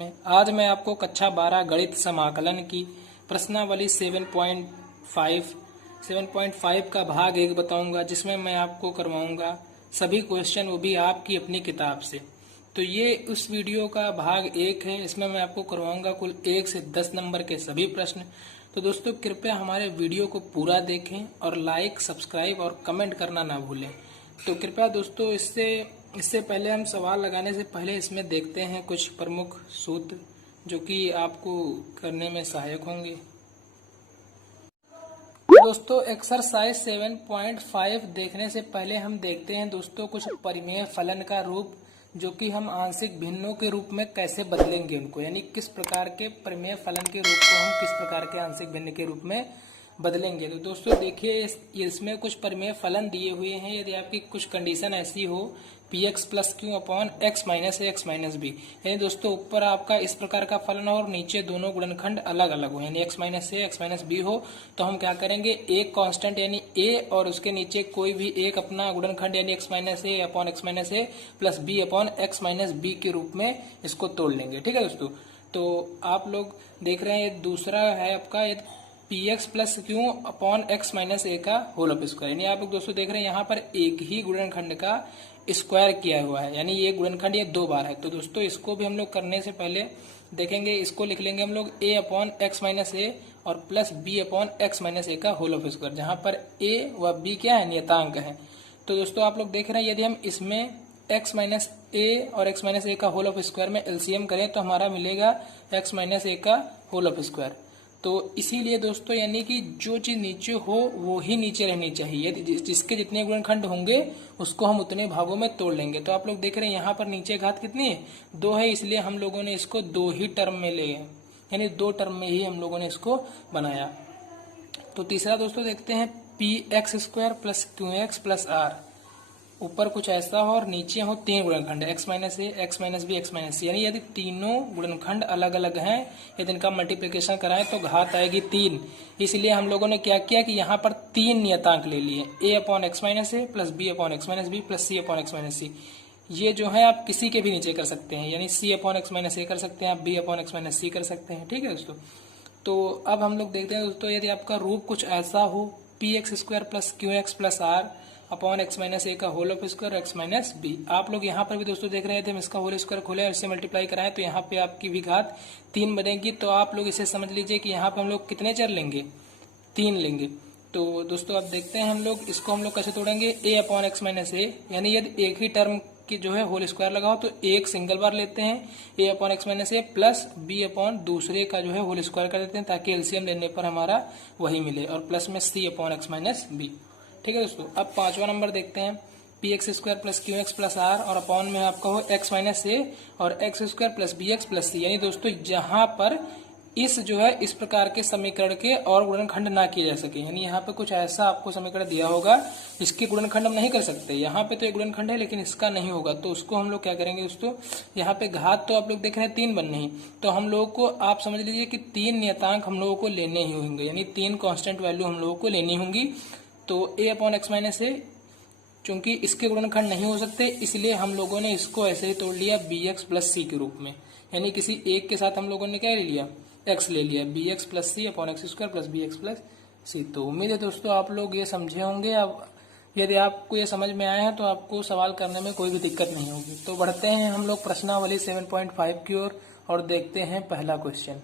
आज मैं आपको कक्षा 12 गणित समाकलन की प्रश्नावली 7.5 का भाग 1 बताऊंगा, जिसमें मैं आपको करवाऊंगा सभी क्वेश्चन, वो भी आपकी अपनी किताब से। तो ये उस वीडियो का भाग 1 है। इसमें मैं आपको करवाऊंगा कुल 1 से 10 नंबर के सभी प्रश्न। तो दोस्तों कृपया हमारे वीडियो को पूरा देखें और लाइक, सब्सक्राइब और कमेंट करना ना भूलें। तो कृपया दोस्तों इससे पहले हम सवाल लगाने से पहले इसमें देखते हैं कुछ प्रमुख सूत्र जो कि आपको करने में सहायक होंगे। दोस्तों एक्सरसाइज 7.5 देखने से पहले हम देखते हैं दोस्तों कुछ परिमेय फलन का रूप, जो कि हम आंशिक भिन्नों के रूप में कैसे बदलेंगे उनको, यानी किस प्रकार के परिमेय फलन के रूप को हम किस प्रकार के आंशिक भिन्न के रूप में बदलेंगे। तो दोस्तों देखिए इसमें कुछ परिमेय फलन दिए हुए हैं। यदि आपकी कुछ कंडीशन ऐसी हो px plus q upon x minus a x minus b, यानी दोस्तों ऊपर आपका इस प्रकार का फलन हो और नीचे दोनों गुणनखंड अलग अलग हो, यानी x minus a x minus B हो, तो हम क्या करेंगे, एक कांस्टेंट यानी a और उसके नीचे कोई भी एक अपना गुणनखंड यानी x minus a upon x minus a plus b upon x minus b के रूप में इसको तोड़ लेंगे। ठीक है दोस्तों, तो आप लोग देख रहे हैं दूसरा है आपका p x plus q upon x minus ए का होल ऑफ स्क्वायर, यानी आप लोग दोस्तों देख रहे हैं यहाँ पर एक ही गुणनखंड का स्क्वायर किया हुआ है, यानी ये गुणनखंड ये 2 बार है। तो दोस्तों इसको भी हम लोग करने से पहले देखेंगे, इसको लिख लेंगे हम लोग a upon x minus a और plus b upon x minus ए का होल ऑफ स्क्वायर, जहां पर a व b क्या है, नियतांक है। तो दोस्तों आप लोग देख रहे हैं यदि हम इसमें x माइनस ए और x माइनस ए का होल ऑफ स्क्वायर में एलसीएम करें तो हमारा मिलेगा x माइनस ए का होल ऑफ स्क्वायर। तो इसीलिए दोस्तों यानी कि जो चीज नीचे हो वो ही नीचे रहनी चाहिए, जिसके जितने गुणनखंड होंगे उसको हम उतने भागों में तोड़ लेंगे। तो आप लोग देख रहे हैं यहाँ पर नीचे घात कितनी है, 2 है, इसलिए हम लोगों ने इसको 2 ही टर्म में ले, यानी 2 टर्म में ही हम लोगों ने इसको बनाया। तो तीसरा दोस्तों देखते हैं p x square plus Q x plus r, ऊपर कुछ ऐसा हो और नीचे हो 3 गुणनखंड x minus a x minus b x minus c, यानी यदि तीनों गुणनखंड अलग अलग हैं, यदि इनका मल्टीप्लिकेशन कराएं तो घात आएगी 3। इसलिए हम लोगों ने क्या किया कि यहाँ पर 3 नियतांक ले लिए, a upon x minus a plus b upon x minus b plus c upon x minus c. ये जो है आप किसी के भी नीचे कर सकते हैं, यानी सी अपॉन एक्स माइनस ए कर सकते हैं, आप बी अपॉन एक्स माइनस सी कर सकते हैं। ठीक है दोस्तों, तो अब हम लोग देखते हैं दोस्तों यदि आपका रूप कुछ ऐसा हो P x square plus Q x plus R upon x minus ए का whole of square X minus B. आप लोग यहाँ पर भी दोस्तों देख रहे थे हम इसका होल स्क्वायर खोले और इससे मल्टीप्लाई कराएं तो यहाँ पे आपकी भी घात 3 बनेगी। तो आप लोग इसे समझ लीजिए कि यहाँ पे हम लोग कितने चर लेंगे, 3 लेंगे। तो दोस्तों अब देखते हैं हम लोग इसको हम लोग कैसे तोड़ेंगे, ए अपॉन एक्स माइनस ए, यानी यदि एक ही टर्म की जो है होल स्क्वायर लगाओ तो एक सिंगल बार लेते हैं, ए upon x minus a plus b upon दूसरे का जो है होल स्क्वायर कर देते हैं ताकि एलसीएम लेने पर हमारा वही मिले, और प्लस में c upon x minus b. ठीक है दोस्तों, अब 5वां नंबर देखते हैं p x square plus Q x plus r और अपॉन में आपका हो एक्स माइनस ए और x square plus b x plus c, यानी दोस्तों जहां पर इस जो है इस प्रकार के समीकरण के और गुणनखंड ना किए जा सके, यानी यहाँ पे कुछ ऐसा आपको समीकरण दिया होगा इसके गुणनखंड हम नहीं कर सकते, यहाँ पे तो एक गुणनखंड है लेकिन इसका नहीं होगा, तो उसको हम लोग क्या करेंगे दोस्तों, यहाँ पे घात तो आप लोग देख रहे हैं 3 बनने ही, तो हम लोगों को आप समझ लीजिए कि 3 नियतांक हम लोगों को लेने ही होंगे, यानी 3 कांस्टेंट वैल्यू हम लोगों को लेनी होंगी। तो ए अपॉन एक्स माइनस ए, चूंकि इसके गुणनखंड नहीं हो सकते इसलिए हम लोगों ने इसको ऐसे ही तोड़ लिया बी एक्स प्लस सी के रूप में, यानी किसी एक के साथ हम लोगों ने क्या ले लिया, एक्स ले लिया, b x plus c upon x square plus b x plus c. तो उम्मीद है दोस्तों आप लोग ये समझे होंगे। अब यदि आपको ये समझ में आया है तो आपको सवाल करने में कोई भी दिक्कत नहीं होगी। तो बढ़ते हैं हम लोग प्रश्नावली 7.5 की ओर और देखते हैं पहला क्वेश्चन।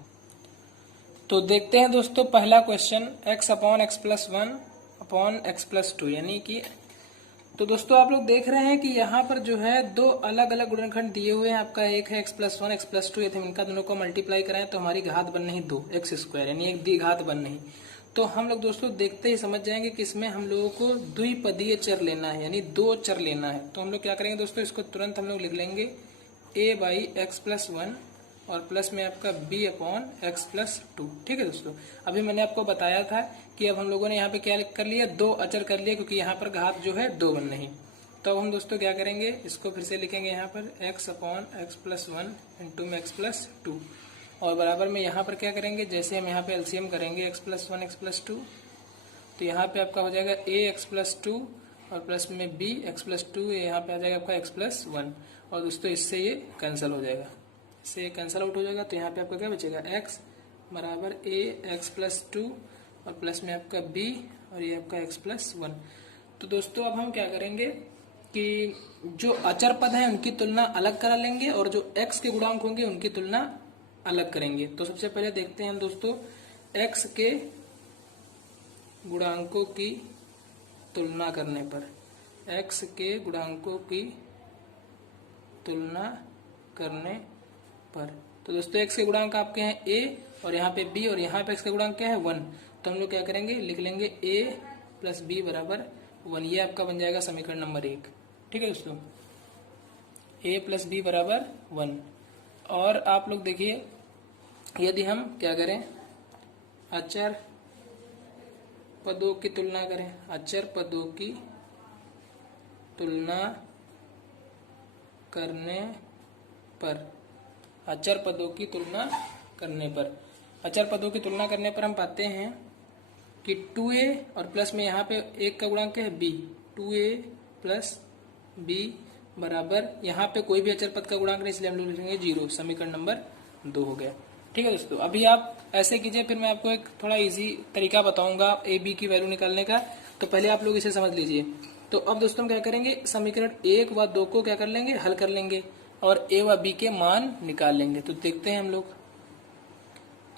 तो देखते हैं दोस्तों पहला question, x upon x plus 1 upon x plus 2, यानी कि तो दोस्तों आप लोग देख रहे हैं कि यहाँ पर जो है 2 अलग अलग गुणनखंड दिए हुए हैं। आपका एक है एक्स प्लस 1 एक्स प्लस 2, यदि इनका दोनों को मल्टीप्लाई कराएं तो हमारी घात बन नहीं 2 एक्स स्क्वायर, यानी एक द्विघात बन नहीं। तो हम लोग दोस्तों देखते ही समझ जाएंगे कि इसमें हम लोगों को द्विपदीय चर लेना है, यानी 2 चर लेना है। तो हम लोग क्या करेंगे दोस्तों, इसको तुरंत हम लोग लिख लेंगे ए बाई एक्स प्लस 1 और प्लस में आपका b अपॉन एक्स प्लस 2। ठीक है दोस्तों, अभी मैंने आपको बताया था कि अब हम लोगों ने यहाँ पे क्या कर लिया, 2 अचर कर लिया, क्योंकि यहाँ पर घात जो है 2 बन नहीं। तो अब हम दोस्तों क्या करेंगे, इसको फिर से लिखेंगे यहाँ पर x upon x plus 1 into में एक्स प्लस 2, और बराबर में यहाँ पर क्या करेंगे, जैसे हम यहाँ पे एलसीएम करेंगे एक्स प्लस 1 एक्स प्लस 2, तो यहाँ पे आपका हो जाएगा a एक्स प्लस 2 और प्लस में b एक्स प्लस 2, यहाँ पे आ जाएगा आपका एक्स प्लस 1, और दोस्तों इससे ये कैंसिल हो जाएगा। से कैंसिल आउट हो जाएगा, तो यहाँ पे आपका क्या बचेगा, x बराबर a x प्लस 2 और प्लस में आपका b और ये आपका x प्लस 1। तो दोस्तों अब हम क्या करेंगे कि जो अचर पद है उनकी तुलना अलग करा लेंगे और जो x के गुणांक होंगे उनकी तुलना अलग करेंगे। तो सबसे पहले देखते हैं हम दोस्तों x के गुणांकों की तुलना करने पर, x के गुणांकों की तुलना करने पर। तो दोस्तों x के गुणांक आपके हैं a और यहाँ पे b और यहाँ पे x का गुणांक क्या है 1। तो हम लोग क्या करेंगे, लिख लेंगे a प्लस b बराबर 1। ये आपका बन जाएगा समीकरण नंबर 1। ठीक है दोस्तों, a प्लस b बराबर 1। और आप लोग देखिए यदि हम क्या करें, अचर पदों की तुलना करें, अचर पदों की तुलना करने पर, अचर पदों की तुलना करने पर, अचर पदों की तुलना करने पर हम पाते हैं कि 2a और प्लस में यहाँ पे एक का गुणांक है b, 2a प्लस b बराबर, यहाँ पे कोई भी अचर पद का गुणांक नहीं इसलिए हम लोग लिखेंगे 0। समीकरण नंबर 2 हो गया। ठीक है दोस्तों, अभी आप ऐसे कीजिए, फिर मैं आपको एक थोड़ा इजी तरीका बताऊंगा a b की वैल्यू निकालने का। तो पहले आप लोग इसे समझ लीजिए। तो अब दोस्तों हम क्या करेंगे, समीकरण 1 व 2 को क्या कर लेंगे, हल कर लेंगे और a व b के मान निकाल लेंगे। तो देखते हैं हम लोग,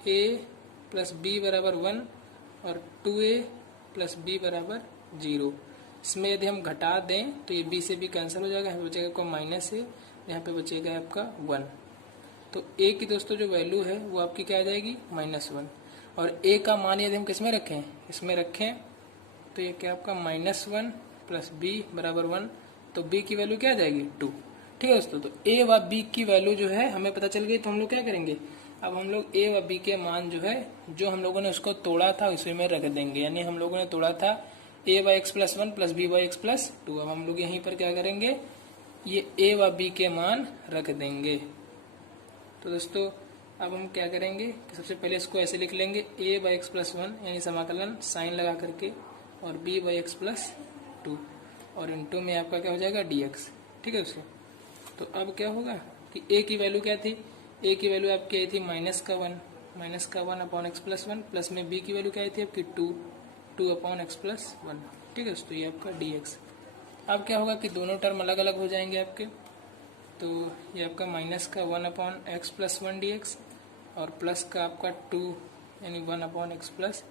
a प्लस बी बराबर 1 और 2a प्लस बी बराबर 0। इसमें यदि हम घटा दें तो ये b से b कैंसिल हो जाएगा, यहाँ पे बचेगा आपका माइनस है, यहाँ पे बचेगा आपका 1। तो a की दोस्तों जो वैल्यू है वो आपकी क्या आ जाएगी, -1। और a का मान यदि हम किस में रखें, इसमें रखें, तो ये क्या आपका -1 प्लस b बराबर 1। तो b की वैल्यू क्या आ जाएगी, 2। ठीक है दोस्तों, तो a व b की वैल्यू जो है हमें पता चल गई। तो हम लोग क्या करेंगे, अब हम लोग a व b के मान जो है, जो हम लोगों ने उसको तोड़ा था उसी में रख देंगे। यानी हम लोगों ने तोड़ा था a व x प्लस 1 प्लस b व x प्लस 2। अब हम लोग यहीं पर क्या करेंगे, ये a व b के मान रख देंगे। तो दोस्तों अब हम क्या करेंगे कि सबसे पहले इसको ऐसे लिख लेंगे, a व x प्लस 1 यानी समाकलन साइन लगा करके, और b व x प्लस 2 और इनटू में आपका क्या हो जाएगा, dx। ठीक है दोस्तों, तो अब क्या होगा कि a की वैल्यू क्या थी, a की वैल्यू आपकी आई थी -1 अपॉन x प्लस 1, प्लस में b की वैल्यू क्या आई थी आपकी 2 अपॉन x प्लस 1। ठीक है दोस्तों, ये आपका dx। अब क्या होगा कि दोनों टर्म अलग अलग हो जाएंगे आपके। तो ये आपका -1 अपॉन x प्लस 1 dx और प्लस का आपका 2 यानी 1 अपॉन x प्लस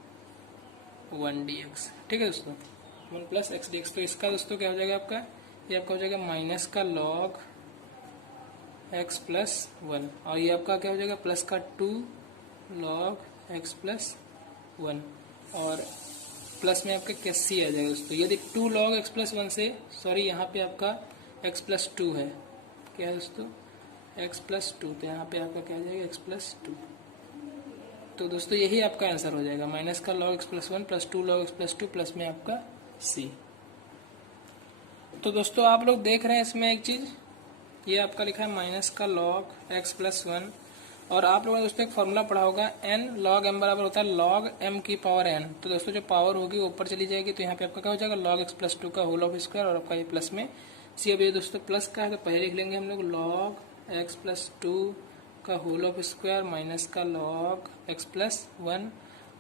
1 dx। ठीक है दोस्तों, 1 प्लस x dx। तो इसका दोस्तों क्या हो जाएगा आपका, ये आपका हो जाएगा माइनस का log x प्लस 1 और ये आपका क्या हो जाएगा, प्लस का 2 log x प्लस 1 और प्लस में आपका क्या c आ जाएगा दोस्तों। यदि 2 log x प्लस 1 से, सॉरी यहाँ पे आपका x प्लस 2 है, क्या है दोस्तों, x प्लस 2, तो यहाँ पे आपका क्या आ जाएगा, x प्लस 2। तो दोस्तों यही आपका आंसर हो जाएगा, माइनस का log x plus 1 plus 2 log x plus 2 plus में आपका c। तो दोस्तों आप लोग देख रहे हैं इसमें एक चीज, ये आपका लिखा है माइनस का log x प्लस 1 और आप लोगों ने दोस्तों एक फॉर्मूला पढ़ा होगा n log m बराबर होता है log m की पावर n। तो दोस्तों जो पावर होगी ऊपर चली जाएगी, तो यहाँ पे आपका क्या हो जाएगा, log x प्लस 2 का होल ऑफ स्क्वायर और आपका ये प्लस में c। अब ये दोस्तों प्लस का है तो पहले लिख लेंगे हम लोग log x प्लस 2 का होल ऑफ स्क्वायर माइनस का log x प्लस 1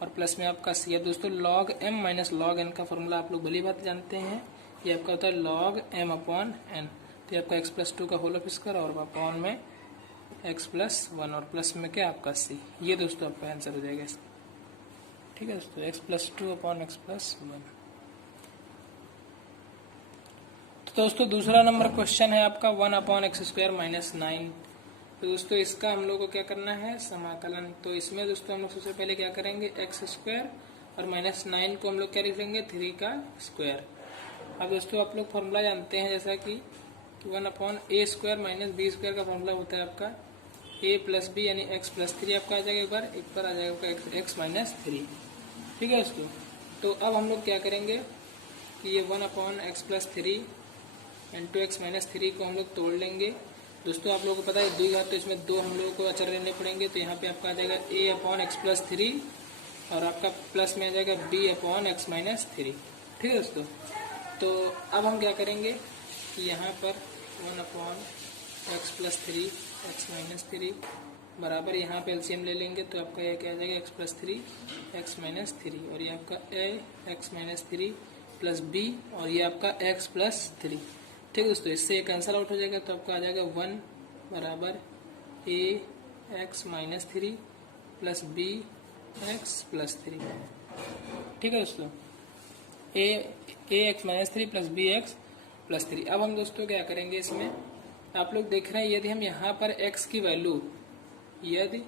और प्लस में आपका c। अब दोस्तों log m minus log n का फॉर्मूला आप लोग भली बात जानते हैं, ये आपका होता है log m अपॉन n। तो ये आपका x प्लस 2 का होल ऑफ स्क्वायर और अपॉन में x प्लस 1 और प्लस में क्या आपका c। ये दोस्तों आपका आंसर हो जाएगा इसका। ठीक है दोस्तों, x plus 2 upon x plus 1। तो दोस्तों दूसरा नंबर क्वेश्चन है आपका 1 अपॉन एक्स स्क्वायर माइनस 9। तो दोस्तों इसका हम लोग को क्या करना है, समाकलन। तो इसमें दोस्तों हम लोग सबसे पहले क्या करेंगे, एक्स स्क्वायर और माइनस 9 को हम लोग क्या लिख लेंगे, 3 का स्क्वायर। अब दोस्तों आप लोग फॉर्मूला जानते हैं, जैसा कि 1 अपॉन ए स्क्वायर माइनस बी स्क्वायर का फॉर्मूला होता है आपका a प्लस बी यानी x प्लस 3 आपका आ जाएगा, एक बार आ जाएगा आपका x माइनस 3। ठीक है दोस्तों, तो अब हम लोग क्या करेंगे कि ये 1 upon x plus 3 into x minus 3 को हम लोग तोड़ लेंगे। दोस्तों आप लोगों को पता है द्विघात, तो इसमें 2 हम लोगों को अचर लेने पड़ेंगे। तो यहाँ पे आपका आ जाएगा a अपॉन एक्स प्लस 3 और आपका प्लस में आ जाएगा b अपॉन एक्स माइनस 3। ठीक है दोस्तों, तो अब हम क्या करेंगे कि यहाँ पर 1 upon x plus three x minus three बराबर, यहाँ पे एलसीएम ले लेंगे तो आपका यह क्या आ जाएगा, x plus three x minus three, और ये आपका a x minus three plus b, और ये आपका एक्स प्लस थ्री। ठीक है दोस्तों, इससे कैंसल आउट हो जाएगा तो आपका आ जाएगा 1 बराबर a x minus three plus b x plus three. ठीक है दोस्तों, a x minus three plus b x plus three. अब हम दोस्तों क्या करेंगे, इसमें आप लोग देख रहे हैं यदि हम यहाँ पर x की वैल्यू, यदि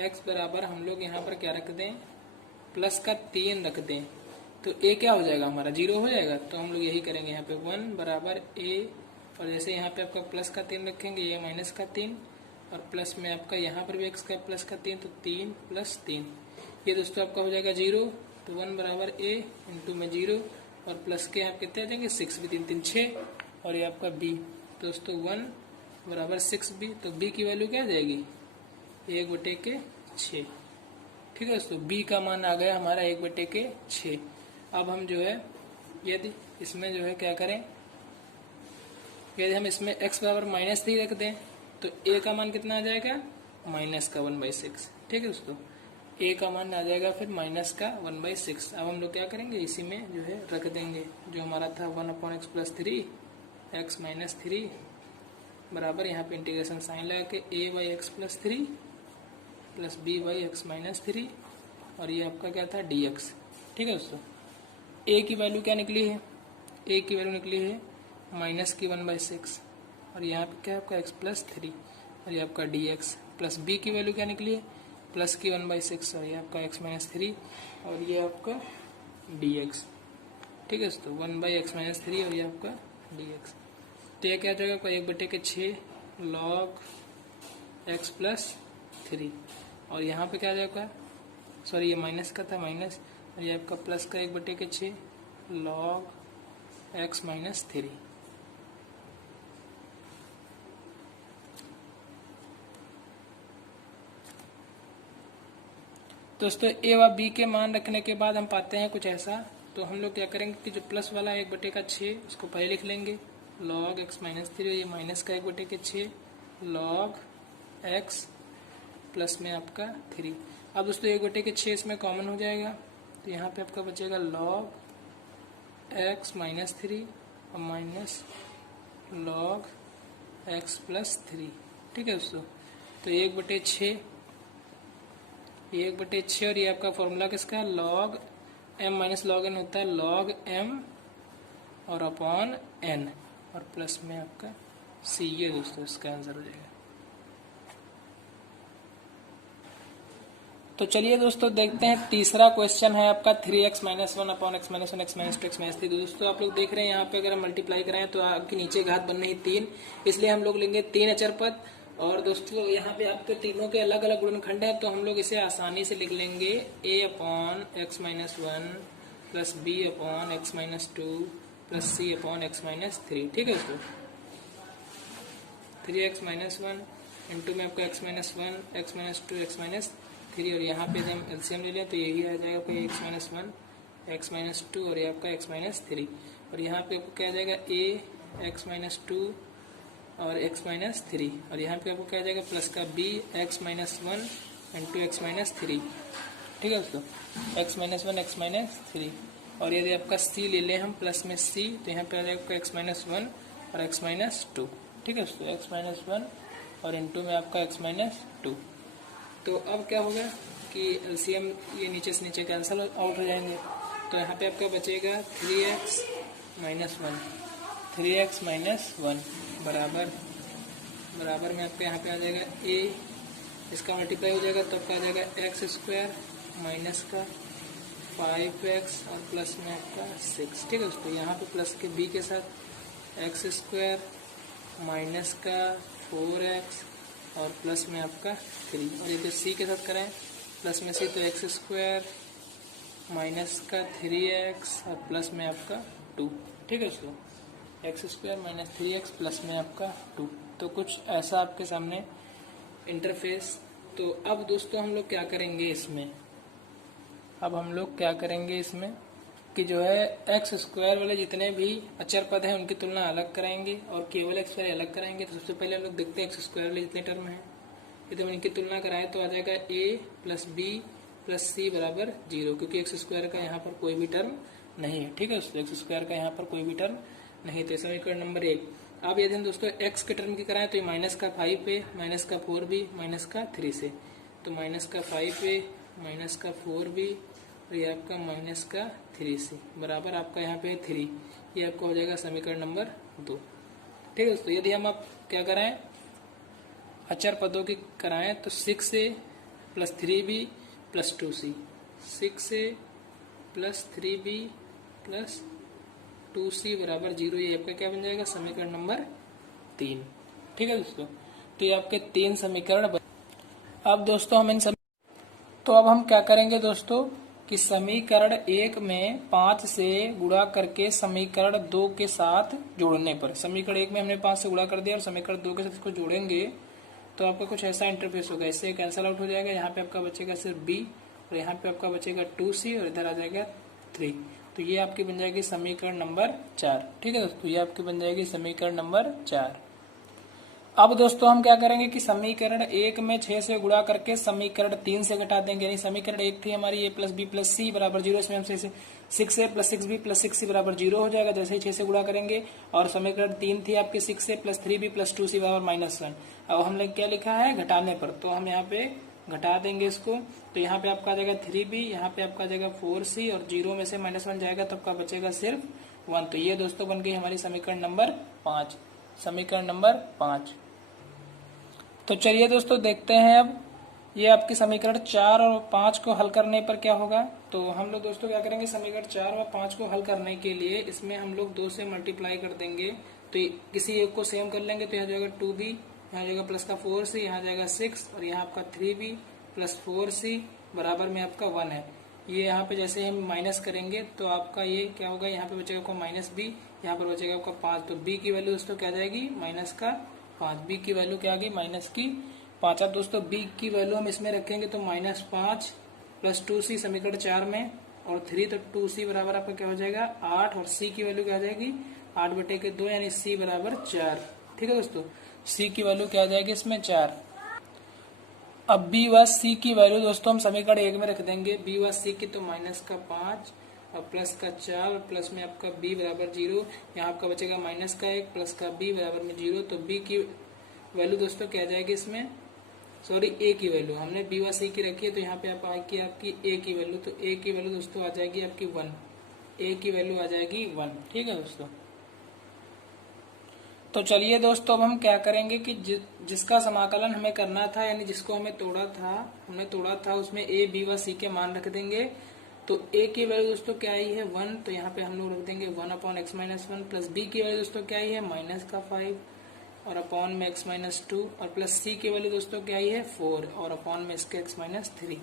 x बराबर हम लोग यहाँ पर क्या रख दें, प्लस का 3 रख दें तो a क्या हो जाएगा, हमारा 0 हो जाएगा। तो हम लोग यही करेंगे, यहाँ पे 1 बराबर a, और जैसे यहाँ पे आपका प्लस का 3 रखेंगे, ये माइनस का 3, और प्लस में आपका यहाँ पर भी x का प्लस का 3, तो 3 प्लस 3, ये दोस्तों आपका हो जाएगा 0। तो 1 बराबर a इंटू में 0, और प्लस के यहाँ कितने आ जाएंगे 6, भी 3 3 6, और ये आपका b दोस्तों 1 बराबर 6b, तो b की वैल्यू क्या आ जाएगी, 1/6। ठीक है दोस्तों, b का मान आ गया हमारा 1/6। अब हम जो है यदि इसमें जो है क्या करें, यदि हम इसमें x बराबर -3 रख दें तो a का मान कितना आ जाएगा, माइनस का 1/6। ठीक है दोस्तों, a का मान आ जाएगा फिर माइनस का 1/6। अब हम लोग क्या करेंगे, इसी में जो है रख देंगे जो हमारा था 1/x प्लस 3 एक्स माइनस 3 बराबर, यहाँ पे इंटीग्रेशन साइन लगा के a by x plus 3 plus b by x minus 3, और ये आपका क्या था dx। ठीक है दोस्तों, a की वैल्यू क्या निकली है, a की वैल्यू निकली है माइनस की 1/6, और यहाँ पे क्या आपका x प्लस 3, और ये आपका dx, प्लस b की वैल्यू क्या निकली है, प्लस की 1/6, और ये आपका x माइनस 3, और ये आपका dx। ठीक है दोस्तों, 1/x माइनस 3, और ये आपका dx। तो ये क्या जाएगा, 1/6 log x प्लस 3, और यहाँ पे क्या जाएगा, सॉरी ये माइनस का था माइनस, और ये आपका प्लस का 1/6 log x माइनस 3। दोस्तों ए व बी के मान रखने के बाद हम पाते हैं कुछ ऐसा, तो हम लोग क्या करेंगे कि जो प्लस वाला 1/6 उसको पहले लिख लेंगे log x माइनस 3, ये माइनस का 1/6 log x प्लस में आपका 3। अब दोस्तों 1/6 इसमें कॉमन हो जाएगा, तो यहाँ पे आपका बचेगा log x माइनस 3 और माइनस log x प्लस 3। ठीक है दोस्तों, तो 1/6, ये 1/6, और ये आपका फॉर्मूला किसका, log m minus log n होता है log m और अपॉन n, और प्लस में आपका c, ये दोस्तों इसका आंसर हो जाएगा। तो चलिए दोस्तों देखते हैं, तीसरा क्वेश्चन है आपका 3x minus 1 upon x minus 1 x minus 2 x minus 3। दोस्तों आप लोग देख रहे हैं यहाँ पे अगर हम मल्टीप्लाई कराएं तो आपके नीचे घात बन रही 3, इसलिए हम लोग लेंगे 3 अचर पद, और दोस्तों यहाँ पे आपके तीनों के अलग अलग गुणनखंड है, तो हम लोग इसे आसानी से लिख लेंगे a upon x minus 1 plus b upon x minus 2 plus c upon x minus 3। ठीक है दोस्तों, 3x माइनस 1 इंटू में आपका x minus 1 x minus 2 x minus 3, और यहाँ पे हम एलसीएम ले लें तो यही आ जाएगा आपका x माइनस 1 एक्स माइनस 2, और ये आपका x माइनस 3, और यहाँ पे आपको क्या आ जाएगा a एक्स माइनस 2 और x माइनस 3, और यहाँ पे आपको क्या आ जाएगा प्लस का b x minus 1 into x minus 3। ठीक है दोस्तों, x माइनस 1 एक्स माइनस 3, और यदि आपका c ले लें हम प्लस में c, तो यहाँ पे आ जाएगा आपका x माइनस 1 और x माइनस 2। ठीक है दोस्तों, x माइनस 1 और इंटू में आपका x माइनस 2। तो अब क्या होगा कि एलसीएम ये नीचे से नीचे कैंसिल आउट हो जाएंगे, तो यहाँ पे आपका बचेगा 3x माइनस 1 बराबर बराबर में आपका यहाँ पे आ जाएगा a, इसका मल्टीप्लाई हो जाएगा तो आपका आ जाएगा एक्स स्क्वायर माइनस का 5x और प्लस में आपका 6। ठीक है दोस्तों, यहाँ पे प्लस के b के साथ एक्स स्क्वायर माइनस का 4x और प्लस में आपका 3, और यदि c के साथ करें प्लस में c तो एक्स स्क्वायर माइनस का 3x और प्लस में आपका 2। ठीक है दोस्तों, x square minus 3x plus में आपका 2। तो कुछ ऐसा आपके सामने इंटरफेस। तो अब दोस्तों हम लोग क्या करेंगे इसमें, अब हम लोग क्या करेंगे इसमें, कि जो है एक्स स्क्वायर वाले जितने भी अचर पद हैं उनकी तुलना अलग कराएंगे और केवल एक्स वाले अलग कराएंगे। तो सबसे पहले हम लोग देखते हैं एक्स स्क्वायर वाले जितने टर्म हैं, यदि हम इनकी तुलना कराएं तो आ जाएगा a प्लस बी प्लस सी बराबर 0, क्योंकि एक्स स्क्वायर का यहाँ पर कोई भी टर्म नहीं है। ठीक है दोस्तों, एक्स स्क्वायर का यहाँ पर कोई भी टर्म नहीं, तो समीकरण नंबर 1। अब यदि हम दोस्तों एक्स के टर्म की कराएं तो ये माइनस का 5a माइनस का 4b माइनस का 3 से, तो माइनस का 5a माइनस का 4b और ये आपका माइनस का 3 से बराबर आपका यहाँ पे 3, ये आपका हो जाएगा समीकरण नंबर 2। ठीक है दोस्तों, यदि हम अब क्या कराएं अचर पदों की कराएं तो 6a plus 3b plus 2c, 6a plus 3b plus 2c बराबर 0, ये आपका क्या बन जाएगा समीकरण नंबर 3। ठीक है दोस्तों, तो ये आपके 3 समीकरण अब दोस्तों हम तो अब हम क्या करेंगे दोस्तों कि समीकरण 1 में 5 से गुणा करके समीकरण 2 के साथ जोड़ने पर, समीकरण 1 में हमने 5 से गुणा कर दिया और समीकरण 2 के साथ इसको जोड़ेंगे तो आपका कुछ ऐसा इंटरफेस होगा, इससे कैंसल आउट हो जाएगा। यहाँ पे आपका बचेगा सिर्फ b और यहाँ पे आपका बचेगा 2c और इधर आ जाएगा 3, तो ये आपकी बन जाएगी समीकरण नंबर 4। ठीक है दोस्तों, ये आपकी बन जाएगी समीकरण नंबर 4। अब दोस्तों हम क्या करेंगे कि समीकरण 1 में 6 से गुणा करके समीकरण 3 से घटा देंगे, यानी समीकरण 1 थी हमारी a प्लस बी प्लस सी बराबर 0, इसमें हम 6a plus 6b plus 6c बराबर 0 हो जाएगा जैसे ही 6 से गुणा करेंगे। और समीकरण 3 थी आपकी 6a plus 3b plus 2c बराबर -1। अब हमने क्या लिखा है घटाने पर, तो हम यहाँ पे घटा देंगे इसको, तो यहाँ पे आपका आ जाएगा 3b, यहाँ पे आपका आ जाएगा 4c और 0 में से -1 जाएगा तो आपका बचेगा सिर्फ 1। तो ये दोस्तों बन गई हमारी समीकरण नंबर 5, समीकरण नंबर 5। तो चलिए दोस्तों देखते हैं अब ये आपकी समीकरण 4 और 5 को हल करने पर क्या होगा। तो हम लोग दोस्तों क्या करेंगे समीकरण 4 और 5 को हल करने के लिए इसमें हम लोग 2 से मल्टीप्लाई कर देंगे, तो किसी एक को सेम कर लेंगे, तो यहाँ जाएगा 2b, यहाँ जाएगा प्लस का 4c, यहाँ जाएगा 6 और यहाँ आपका 3b प्लस 4c बराबर में आपका 1 है। ये यहाँ पे जैसे हम माइनस करेंगे तो आपका ये क्या होगा, यहाँ पे बचेगा आपका -b, यहाँ पर बचेगा आपका 5, तो b की वैल्यू दोस्तों क्या जाएगी माइनस का 5, b की वैल्यू क्या आ गई माइनस की 5। अब दोस्तों b की वैल्यू हम इसमें रखेंगे तो -5 प्लस 2c समीकरण 4 में और 3, तो 2c बराबर आपका क्या हो जाएगा 8 और c की वैल्यू क्या आ जाएगी 8/2 यानी c बराबर 4। ठीक है दोस्तों, c की वैल्यू क्या आ जाएगी इसमें 4। अब b व c की वैल्यू दोस्तों हम समीकरण 1 में रख देंगे, b व c की तो -5 और प्लस का 4 और प्लस में आपका b बराबर 0, यहाँ आपका बचेगा -1 प्लस का b बराबर में 0, तो b की वैल्यू दोस्तों क्या आ जाएगी इसमें, सॉरी a की वैल्यू हमने b व c की रखी है तो यहाँ पे आप आएगी आपकी a की वैल्यू, तो a की वैल्यू दोस्तों आ जाएगी आपकी 1, a की वैल्यू आ जाएगी 1। ठीक है दोस्तों, तो चलिए दोस्तों अब हम क्या करेंगे कि जिसका समाकलन हमें करना था यानी जिसको हमने तोड़ा था उसमें a b व c के मान रख देंगे। तो a की वैल्यू दोस्तों क्या आई है 1, तो यहाँ पे हम लोग रख देंगे 1/x-1 प्लस b की वैल्यू दोस्तों क्या आई है -5 और अपॉन में x-2 और प्लस c की वैल्यू दोस्तों क्या आई है 4 और अपॉन में इसके x-3।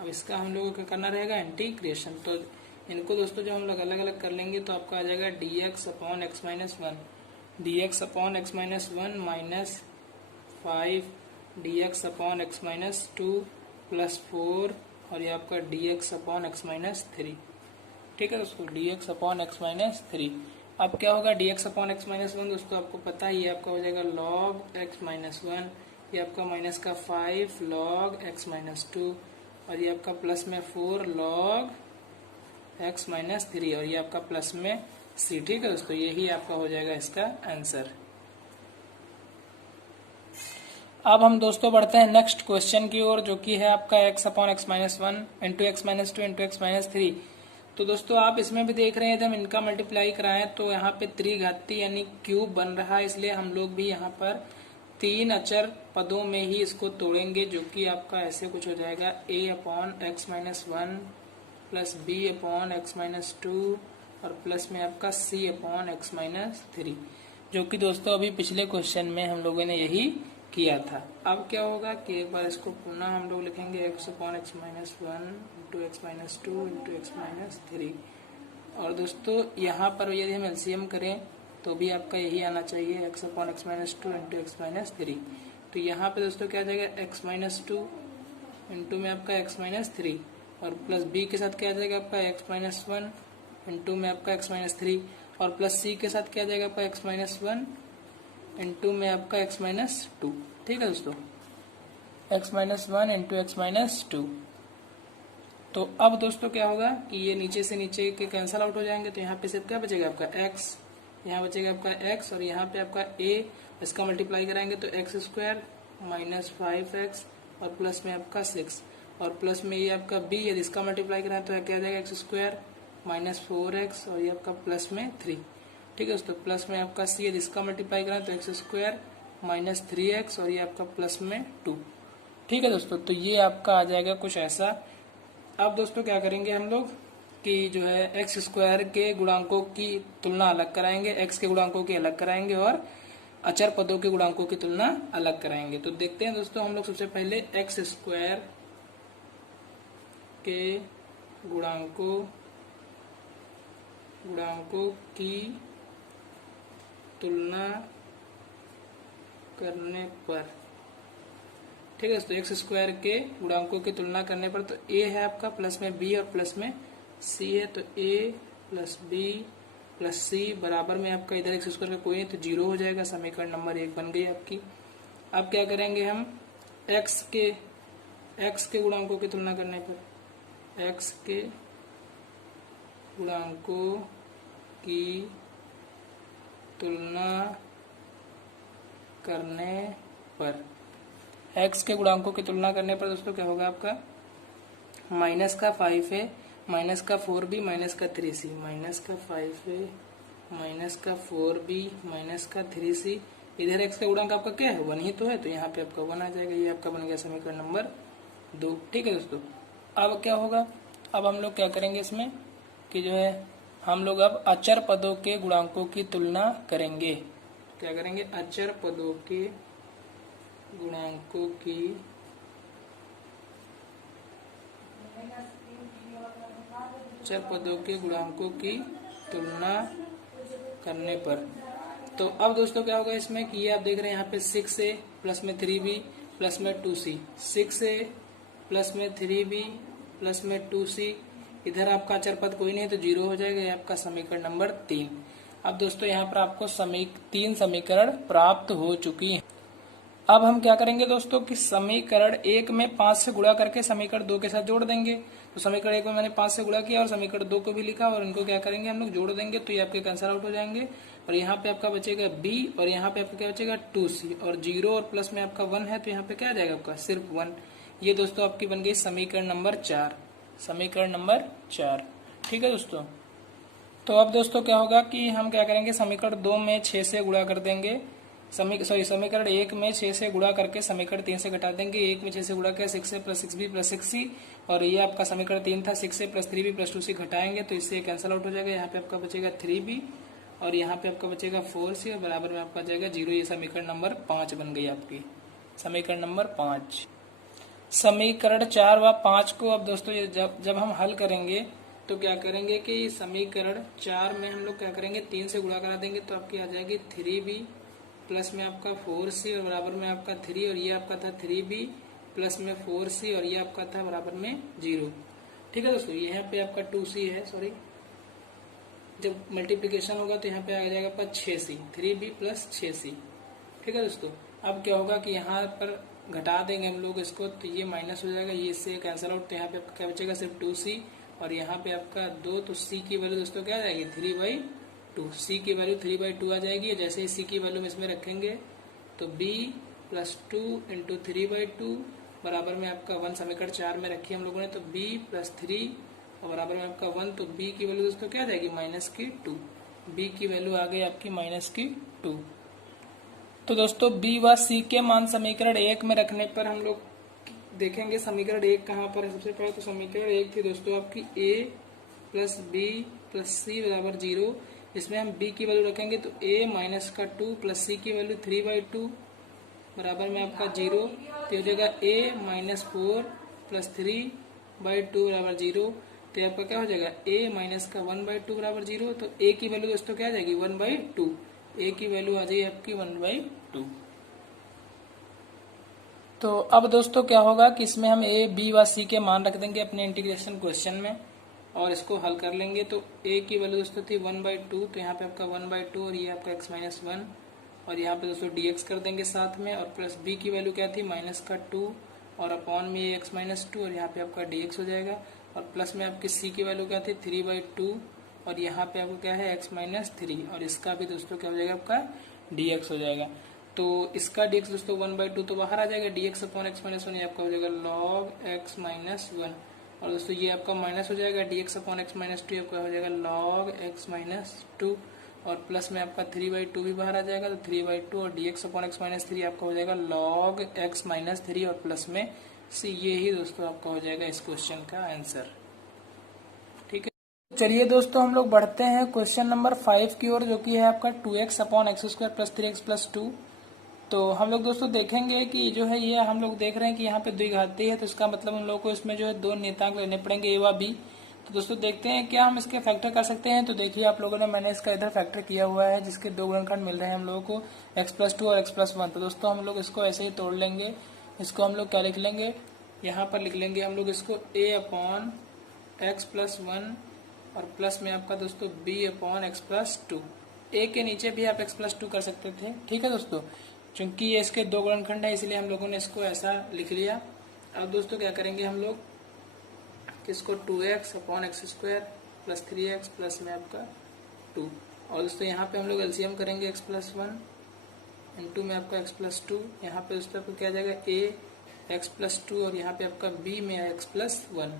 अब इसका हम लोगों को करना रहेगा इंटीग्रेशन, तो इनको दोस्तों जब हम लोग अलग अलग कर लेंगे तो आपका आ जाएगा dx/x-1, dx/x-1 -5 dx/x-2 प्लस 4 और ये आपका dx/x-3। ठीक है दोस्तों, dx/x-3। अब क्या होगा dx/x-1 दोस्तों आपको पता ही है, आपका हो जाएगा log x-1, ये आपका -5 log x-2 और ये आपका प्लस में 4 log x-3 और ये आपका प्लस में c। ठीक है दोस्तों, यही आपका हो जाएगा इसका आंसर। अब हम दोस्तों बढ़ते हैं नेक्स्ट क्वेश्चन की ओर, जो कि है आपका x/x-1 into x-2 into x-3। तो दोस्तों आप इसमें भी देख रहे हैं, यदि हम इनका मल्टीप्लाई कराएं तो यहाँ पे त्रिघाती यानी क्यूब बन रहा है, इसलिए हम लोग भी यहाँ पर 3 अचर पदों में ही इसको तोड़ेंगे, जो कि आपका ऐसे कुछ हो जाएगा a/x-1 प्लस b/x-2 और प्लस में आपका c/x-3, जो कि दोस्तों अभी पिछले क्वेश्चन में हम लोगों ने यही किया था। अब क्या होगा कि एक बार इसको पुनः हम लोग लिखेंगे x/x-1 into x-2 into x-3 और दोस्तों यहाँ पर यदि हम एलसीएम करें तो भी आपका यही आना चाहिए x/x-2 इंटू x-3। तो यहाँ पे दोस्तों क्या आ जाएगा x-2 इंटू में आपका x-3 और प्लस b के साथ क्या आ जाएगा आपका x-1 इंटू में आपका x माइनस 3 और प्लस c के साथ क्या आ जाएगा आपका x माइनस 1 इंटू में आपका x माइनस 2। ठीक है दोस्तों, x minus 1 into x minus 2। तो अब दोस्तों क्या होगा कि ये नीचे से नीचे के कैंसल आउट हो जाएंगे, तो यहाँ पे सिर्फ क्या बचेगा आपका x, यहाँ बचेगा आपका x और यहाँ पे आपका a, इसका मल्टीप्लाई कराएंगे तो एक्स स्क्वायर माइनस 5x और प्लस में आपका 6 और प्लस में ये आपका b, यदि इसका मल्टीप्लाई कराएं तो क्या आ जाएगा एक्स स्क्वायर माइनस 4x और ये आपका प्लस में 3। ठीक है दोस्तों, प्लस में आपका c, यदि इसका मल्टीप्लाई कराएं तो एक्स स्क्वायर माइनस 3x और ये आपका प्लस में 2। ठीक है दोस्तों, तो ये आपका आ जाएगा कुछ ऐसा। अब दोस्तों क्या करेंगे हम लोग कि जो है एक्स स्क्वायर के गुणांकों की तुलना अलग कराएंगे, एक्स के गुणांकों की अलग कराएंगे और अचर पदों के गुणांकों की तुलना अलग कराएंगे। तो देखते हैं दोस्तों, हम लोग सबसे पहले एक्स स्क्वायर के गुणांकों की तुलना करने पर, ठीक है दोस्तों, एक्स स्क्वायर के गुणांकों की तुलना करने पर तो a है आपका, प्लस में b और प्लस में c है, तो a plus b plus c बराबर में आपका इधर एक्स स्क्वायर का कोई नहीं तो 0 हो जाएगा। समीकरण नंबर 1 बन गई आपकी। अब क्या करेंगे हम x के गुणांकों की तुलना करने पर, x के गुणांकों की तुलना करने पर, x के गुणांकों की तुलना करने पर दोस्तों क्या होगा आपका, माइनस का 5 है, माइनस का 4b, माइनस का 3c, माइनस का 5 है, माइनस का 4b, माइनस का 3c। इधर x का गुणांक आपका क्या है, 1 ही तो है, तो यहाँ पे आपका 1 आ जाएगा। ये आपका बन गया समीकरण नंबर 2। ठीक है दोस्तों, अब क्या होगा, अब हम लोग क्या करेंगे इसमें कि जो है हम लोग अब अचर पदों के गुणांकों की तुलना करेंगे। क्या करेंगे, अचर पदों के गुणांकों की तुलना करने पर। तो अब दोस्तों क्या होगा इसमें कि ये आप देख रहे हैं यहाँ पे 6a प्लस में 3b प्लस में 2c, 6a प्लस में 3b प्लस में 2c, इधर आपका अचर पद कोई नहीं है तो 0 हो जाएगा। ये आपका समीकरण नंबर 3। अब दोस्तों यहाँ पर आपको 3 समीकरण प्राप्त हो चुकी हैं। अब हम क्या करेंगे दोस्तों कि समीकरण 1 में 5 से गुणा करके समीकरण 2 के साथ जोड़ देंगे। तो समीकरण 1 में मैंने 5 से गुणा किया और समीकरण 2 को भी लिखा और इनको क्या करेंगे हम लोग जोड़ देंगे, तो ये आपके कैंसल आउट हो जाएंगे और यहाँ पे आपका बचेगा b और यहाँ पे आपका क्या बचेगा 2c और 0 और प्लस में आपका 1 है तो यहाँ पे क्या आ जाएगा आपका सिर्फ 1। ये दोस्तों आपकी बन गई समीकरण नंबर 4, समीकरण नंबर 4। ठीक है दोस्तों, तो अब दोस्तों क्या होगा कि हम क्या करेंगे समीकरण 2 में 6 से गुणा कर देंगे, समीकरण 1 में 6 से गुणा करके समीकरण 3 से घटा देंगे। 1 में 6 से गुणा किया 6a plus 6b plus 6c और ये आपका समीकरण 3 था, 6a plus 3b plus 2c घटाएंगे तो इससे कैंसिल आउट हो जाएगा। यहाँ पे आपका बचेगा 3b और यहाँ पे आपका बचेगा 4c और बराबर में आपका जाएगा 0। ये समीकरण नंबर 5 बन गई आपकी, समीकरण नंबर 5। समीकरण 4 व 5 को अब दोस्तों जब हम हल करेंगे तो क्या करेंगे कि समीकरण 4 में हम लोग क्या करेंगे 3 से गुणा करा देंगे तो आपकी आ जाएगी 3b प्लस में आपका 4c और बराबर में आपका 3 और ये आपका था 3b प्लस में 4c और ये आपका था बराबर में 0। ठीक है दोस्तों, यहाँ पे आपका 2c है, सॉरी जब मल्टीप्लिकेशन होगा तो यहाँ पे आ जाएगा आपका 6c, 3b प्लस 6c। ठीक है दोस्तों, अब क्या होगा कि यहाँ पर घटा देंगे हम लोग इसको तो ये माइनस हो जाएगा, ये इससे कैंसिल आउट, तो यहाँ पे आपका क्या बचेगा सिर्फ 2c और यहाँ पे आपका 2, तो c की वैल्यू दोस्तों क्या आ जाएगी 3/2, c की वैल्यू 3/2 आ जाएगी। जैसे ही c की वैल्यू इसमें रखेंगे तो b प्लस 2 इंटू 3/2 बराबर में आपका 1, समीकरण 4 में रखी हम लोगों ने, तो b प्लस 3 और बराबर में आपका 1, तो b की वैल्यू दोस्तों क्या आ जाएगी -2, b की वैल्यू आ गई आपकी -2। तो दोस्तों b व c के मान समीकरण 1 में रखने पर हम लोग देखेंगे समीकरण 1 कहाँ पर है। सबसे पहले तो समीकरण 1 थी दोस्तों आपकी a plus b plus c बराबर 0, इसमें हम b की वैल्यू रखेंगे तो a माइनस का 2 प्लस c की वैल्यू 3/2 बराबर में आपका 0, तो हो जाएगा a माइनस 4 प्लस 3/2 बराबर 0, तो आपका क्या हो जाएगा a माइनस का 1/2 बराबर 0, तो a की वैल्यू दोस्तों क्या आ जाएगी 1/2, a की वैल्यू आ जाएगी आपकी 1/2। तो अब दोस्तों क्या होगा कि इसमें हम a b व c के मान रख देंगे अपने इंटीग्रेशन क्वेश्चन में। और इसको हल कर लेंगे तो a की वैल्यू दोस्तों थी 1/2, तो यहाँ पे आपका 1/2 और ये आपका x-1 और यहाँ पे दोस्तों dx कर देंगे साथ में, और प्लस b की वैल्यू क्या थी -2 और अपॉन में ये x-2 और यहाँ पे आपका dx हो जाएगा, और प्लस में आपकी c की वैल्यू क्या थी 3/2 और यहाँ पे आपको क्या है x-3 और इसका भी दोस्तों क्या हो जाएगा आपका dx हो जाएगा। तो इसका dx दोस्तों 1/2 तो बाहर आ जाएगा, dx अपॉन x-1 ये आपका हो जाएगा log x-1 और दोस्तों ये आपका माइनस हो जाएगा, dx अपॉन x-2 आपका हो जाएगा log x-2 और प्लस में आपका 3/2 भी बाहर आ जाएगा, तो 3/2 और dx अपॉन x-3 आपका हो जाएगा log x-3 और प्लस में c। ये ही दोस्तों आपका हो जाएगा इस क्वेश्चन का आंसर। ठीक है, चलिए दोस्तों हम लोग बढ़ते हैं क्वेश्चन नंबर 5 की ओर, जो कि है आपका 2x upon x² plus 3x plus 2। तो हम लोग दोस्तों देखेंगे कि जो है ये हम लोग देख रहे हैं कि यहाँ पे द्विघाती है, तो इसका मतलब हम लोग को इसमें जो है दो नियतांक लेने पड़ेंगे a व b। तो दोस्तों देखते हैं क्या हम इसके फैक्टर कर सकते हैं। तो देखिए आप लोगों ने, मैंने इसका इधर फैक्टर किया हुआ है जिसके दो गुणनखंड मिल रहे हैं हम लोगों को x+2 और x+1। तो दोस्तों हम लोग इसको ऐसे ही तोड़ लेंगे, इसको हम लोग क्या लिख लेंगे, यहाँ पर लिख लेंगे हम लोग इसको a अपॉन x+1 और प्लस में आपका दोस्तों b अपॉन x+2। a के नीचे भी आप x+2 कर सकते थे। ठीक है दोस्तों, चूंकि ये इसके दो गुणनखंड है इसलिए हम लोगों ने इसको ऐसा लिख लिया। अब दोस्तों क्या करेंगे हम लोग कि इसको 2x upon x² plus 3x plus में आपका 2 और दोस्तों यहाँ पे हम लोग एलसीएम करेंगे x+1 इंटू में आपका x+2। यहाँ पे दोस्तों आपको क्या आ जाएगा a x+2 और यहाँ पे आपका b में x+1।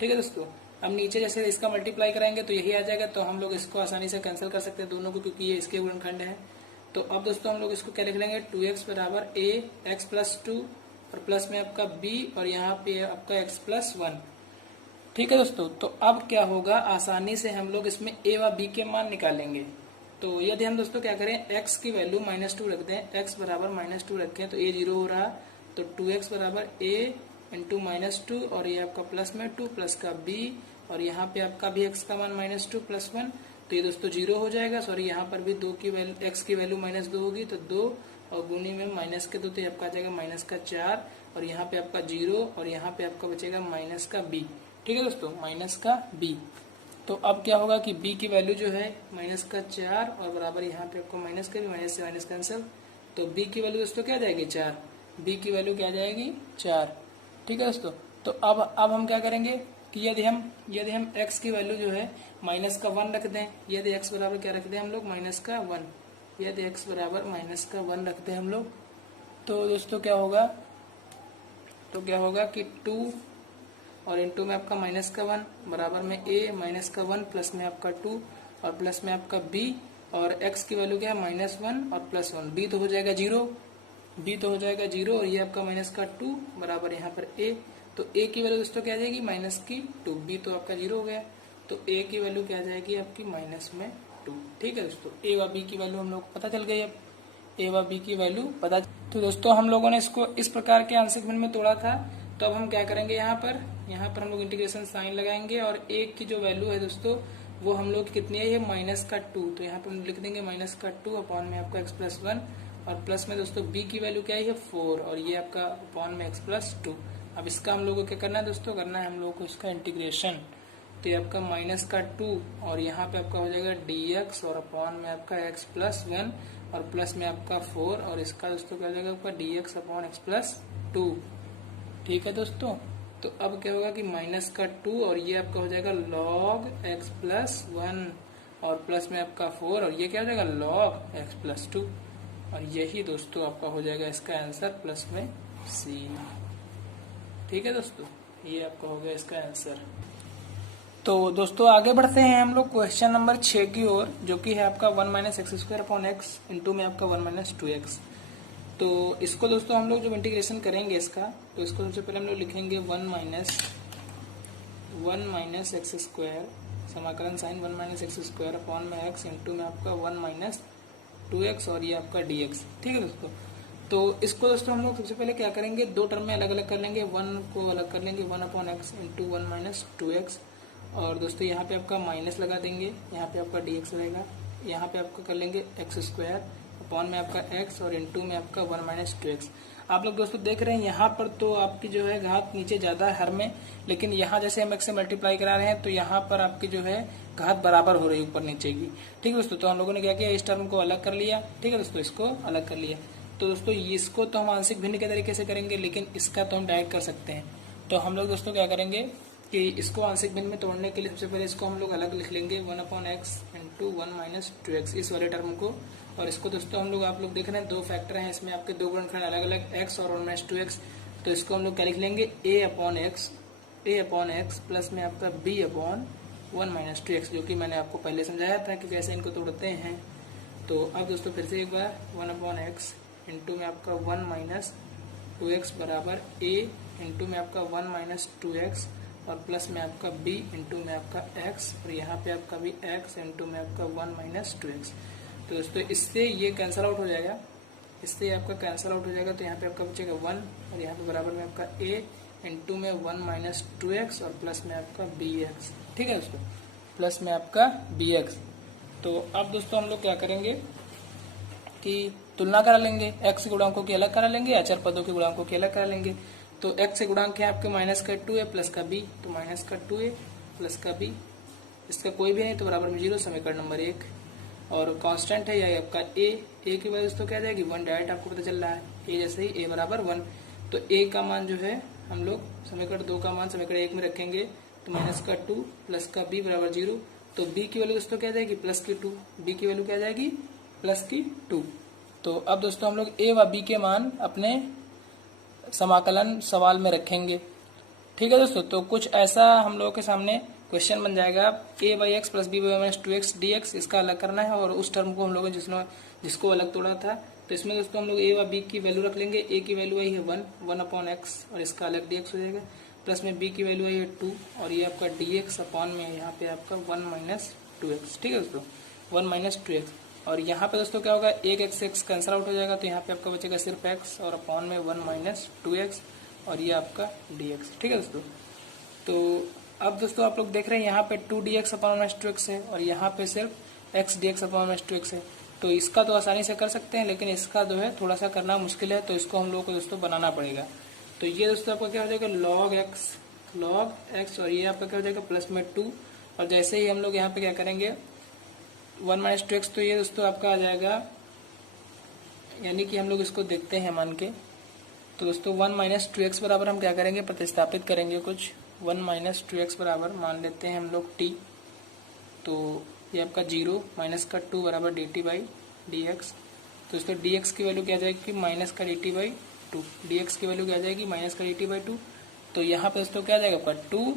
ठीक है दोस्तों, अब नीचे जैसे इसका मल्टीप्लाई कराएंगे तो यही आ जाएगा, तो हम लोग इसको आसानी से कैंसिल कर सकते हैं दोनों को, क्योंकि ये इसके गुणनखंड है। तो अब दोस्तों हम लोग इसको क्या लिख लेंगे, 2x बराबर a x+2 और प्लस में आपका b और यहाँ पे आपका x+1। ठीक है दोस्तों, तो अब क्या होगा, आसानी से हम लोग इसमें a व b के मान निकालेंगे। तो यदि हम दोस्तों क्या करें, x की वैल्यू -2 रख दें, x बराबर -2 रखें तो a 0 हो रहा, तो 2x बराबर a इंटू -2 और ये आपका प्लस में 2 प्लस का b और यहाँ पे आपका भी x का मान -2 प्लस 1, तो ये दोस्तों 0 हो जाएगा। सॉरी, यहाँ पर भी 2 की वैल्यू, x की वैल्यू -2 होगी तो 2 और गुनी में माइनस के 2 तो आपका आ जाएगा -4 और यहाँ पे आपका 0 और यहाँ पे आपका बचेगा -b। ठीक है दोस्तों, -b। तो अब क्या होगा कि b की वैल्यू जो है -4 और बराबर यहाँ पे आपको माइनस का भी, माइनस से माइनस कैंसिल, तो b की वैल्यू दोस्तों क्या आ जाएगी 4। b की वैल्यू क्या आ जाएगी 4। ठीक है दोस्तों, तो अब हम क्या करेंगे कि यदि हम x की वैल्यू जो है -1 रख दें, यदि x बराबर क्या रख दें हम लोग -1, यदि x बराबर -1 रख दें हम लोग, तो दोस्तों क्या होगा, कि 2 और इंटू में आपका -1 बराबर में a -1 प्लस में आपका 2 और प्लस में आपका b और x की वैल्यू क्या है -1 और +1, b तो हो जाएगा 0 और ये आपका -2 बराबर यहाँ पर a। तो a की वैल्यू दोस्तों क्या आ जाएगी -2, b तो आपका 0 हो गया, तो a की वैल्यू क्या आ जाएगी आपकी -2। ठीक है दोस्तों, a व b की वैल्यू हम लोग को पता चल गई। अब a व b की वैल्यू पता, तो दोस्तों हम लोगों ने इसको इस प्रकार के आंशिक भिन्न में तोड़ा था। तो अब हम क्या करेंगे, यहाँ पर हम लोग इंटीग्रेशन साइन लगाएंगे और a की जो वैल्यू है दोस्तों वो हम लोग कितनी है, ये -2, तो यहाँ पर हम लिख देंगे -2 अपॉन में आपका x+1 और प्लस में दोस्तों b की वैल्यू क्या है 4 और ये आपका अपॉन में x+2। अब इसका हम लोगों को क्या करना है दोस्तों, करना है हम लोगों को इसका इंटीग्रेशन, तो ये आपका -2 और यहाँ पे आपका हो जाएगा dx और अपॉन में आपका x+1 और प्लस में आपका 4 और इसका दोस्तों क्या हो जाएगा आपका dx अपॉन x+2। ठीक है दोस्तों, तो अब क्या होगा कि -2 और ये आपका हो जाएगा log x+1 और प्लस में आपका 4 और ये क्या हो जाएगा log x+2 और यही दोस्तों आपका हो जाएगा इसका आंसर प्लस में c। ठीक है दोस्तों, ये आपका हो गया इसका आंसर। तो दोस्तों आगे बढ़ते हैं हम लोग क्वेश्चन नंबर 6 की ओर, जो कि है आपका 1 - x² अपॉन x इंटू में आपका 1 - 2x। तो इसको दोस्तों हम लोग जब इंटीग्रेशन करेंगे इसका, तो इसको सबसे पहले हम लोग लिखेंगे 1 - x², समाकलन साइन 1 - x² अपॉन में x इंटू में आपका 1 - 2x और ये आपका dx। ठीक है दोस्तों, तो इसको दोस्तों हम लोग सबसे पहले क्या करेंगे, दो टर्म में अलग अलग कर लेंगे, 1 को अलग कर लेंगे 1/x इंटू 1 - 2x और दोस्तों यहाँ पे आपका माइनस लगा देंगे, यहाँ पे आपका dx रहेगा, यहाँ पे आपका कर लेंगे x² अपॉन में आपका x और इंटू में आपका 1 - 2x। आप लोग दोस्तों देख रहे हैं यहाँ पर तो आपकी जो है घात नीचे ज्यादा है हर में, लेकिन यहाँ जैसे हम x से मल्टीप्लाई करा रहे हैं तो यहाँ पर आपकी जो है घात बराबर हो रही है ऊपर नीचे की। ठीक है दोस्तों, तो हम लोगों ने क्या किया, इस टर्म को अलग कर लिया। ठीक है दोस्तों, इसको अलग कर लिया। तो दोस्तों इसको तो हम आंशिक भिन्न के तरीके से करेंगे, लेकिन इसका तो हम डायरेक्ट कर सकते हैं। तो हम लोग दोस्तों क्या करेंगे कि इसको आंशिक भिन्न में तोड़ने के लिए सबसे पहले इसको हम लोग अलग लिख लेंगे 1/x इंटू 1 - 2x, इस वाले टर्म को। और इसको दोस्तों हम लोग, आप लोग देख रहे हैं दो फैक्टर हैं इसमें, आपके दो गुणनखंड अलग अलग x और 1 - 2x। तो इसको हम लोग क्या लिख लेंगे, a/x प्लस में आपका b/1 - 2x, जो कि मैंने आपको पहले समझाया था कि कैसे इनको तोड़ते हैं। तो अब दोस्तों फिर से एक बार 1/x इंटू में आपका 1 - 2x बराबर a इंटू में आपका 1 - 2x और प्लस में आपका b इंटू में आपका x, और यहाँ पे आपका भी x इंटू में आपका 1 - 2x। तो दोस्तों इससे ये कैंसिल आउट हो जाएगा, इससे आपका कैंसिल आउट हो जाएगा। तो यहाँ पे आपका बचेगा 1 और यहाँ पे बराबर में आपका a इंटू में 1 - 2x और प्लस में आपका bx। ठीक है दोस्तों, प्लस में आपका bx। तो अब दोस्तों हम लोग क्या करेंगे कि तुलना करा लेंगे, x गुणांकों की अलग करा लेंगे, अचर पदों के गुणांकों की अलग करा लेंगे। तो x से गुणांक है आपके -2a प्लस का b, तो -2a प्लस का b, इसका कोई भी नहीं तो बराबर में 0, समीकरण नंबर 1। और कांस्टेंट है यह आपका a की वजह दोस्तों क्या जाएगी 1, डायरेक्ट आपको पता चल रहा है a जैसे ही a बराबर 1। तो a का मान जो है हम लोग समीकरण 2 का मान समीकरण 1 में रखेंगे, तो -2 प्लस का b बराबर 0। तो b की वैल्यू दोस्तों क्या जाएगी +2, b की वैल्यू क्या जाएगी +2। तो अब दोस्तों हम लोग a व b के मान अपने समाकलन सवाल में रखेंगे। ठीक है दोस्तों, तो कुछ ऐसा हम लोगों के सामने क्वेश्चन बन जाएगा, a/x plus b/, -2x dx, इसका अलग करना है। और उस टर्म को हम लोगों ने जिसको अलग तोड़ा था, तो इसमें दोस्तों हम लोग a व b की वैल्यू रख लेंगे। a की वैल्यू आई है 1/x और इसका अलग dx हो जाएगा, प्लस में b की वैल्यू आई है 2 और ये आपका dx अपॉन में यहाँ पे आपका 1 - 2x। ठीक है दोस्तों, 1 - 2x। और यहाँ पे दोस्तों क्या होगा, एक x कैंसिल आउट हो जाएगा, तो यहाँ पे आपका बचेगा सिर्फ x और अपॉन में 1 - 2x और ये आपका dx। ठीक है दोस्तों, तो अब दोस्तों आप लोग देख रहे हैं यहाँ पे 2dx अपॉन -2x है और यहाँ पे सिर्फ x dx अपॉन -2x है। तो इसका तो आसानी से कर सकते हैं, लेकिन इसका जो है थोड़ा सा करना मुश्किल है, तो इसको हम लोगों को दोस्तों बनाना पड़ेगा। तो ये दोस्तों आपका क्या हो जाएगा log x और ये आपका क्या हो जाएगा प्लस में 2। और जैसे ही हम लोग यहाँ पे क्या करेंगे 1 - 2x, तो ये दोस्तों आपका आ जाएगा, यानी कि हम लोग इसको देखते हैं मान के। तो दोस्तों 1 - 2x बराबर हम क्या करेंगे, प्रतिस्थापित करेंगे कुछ। 1 - 2x बराबर मान लेते हैं हम लोग t, तो ये आपका 0 -2 बराबर dt/dx। तो इसका dx की वैल्यू क्या जाएगी -dt/2, dx की वैल्यू क्या जाएगी -dt/2। तो यहाँ पे दोस्तों क्या जाएगा आपका 2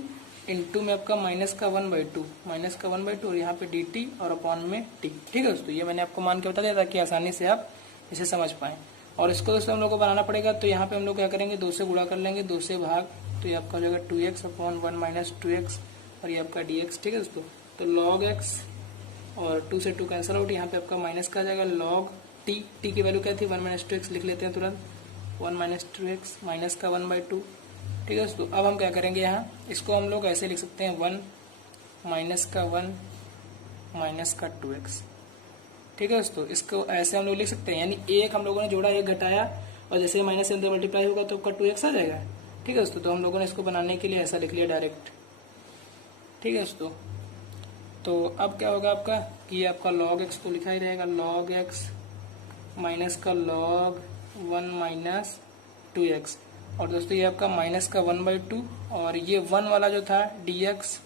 इंटू में आपका -1/2 और यहाँ पे dt और अपॉन में t। ठीक है दोस्तों, ये मैंने आपको मान के बता दिया ताकि आसानी से आप इसे समझ पाएं। और इसको दोस्तों हम लोग को बनाना पड़ेगा, तो यहाँ पे हम लोग क्या करेंगे 2 से गुणा कर लेंगे, 2 से भाग, तो ये आपका हो जाएगा 2x अपॉन 1 - 2x और ये आपका dx। ठीक है दोस्तों, तो log x और 2 से 2 कैंसिल आउट, यहाँ पे आपका माइनस का आ जाएगा log t की वैल्यू क्या थी 1 - 2x लिख लेते हैं तुरंत, 1 - 2x माइनस का 1/2। ठीक है दोस्तों, अब हम क्या करेंगे यहाँ, इसको हम लोग ऐसे लिख सकते हैं 1 माइनस का 1 माइनस का 2x। ठीक है दोस्तों, इसको ऐसे हम लोग लिख सकते हैं, यानी एक हम लोगों ने जोड़ा, एक घटाया, और जैसे माइनस से अंदर मल्टीप्लाई होगा तो आपका 2x आ जाएगा। ठीक है दोस्तों, तो हम लोगों ने इसको बनाने के लिए ऐसा लिख लिया डायरेक्ट। ठीक है दोस्तों, तो अब क्या होगा आपका कि आपका log x तो लिखा ही रहेगा, log x माइनस का log 1 - 2x। और दोस्तों ये आपका माइनस का 1/2 और ये 1 वाला जो था dx,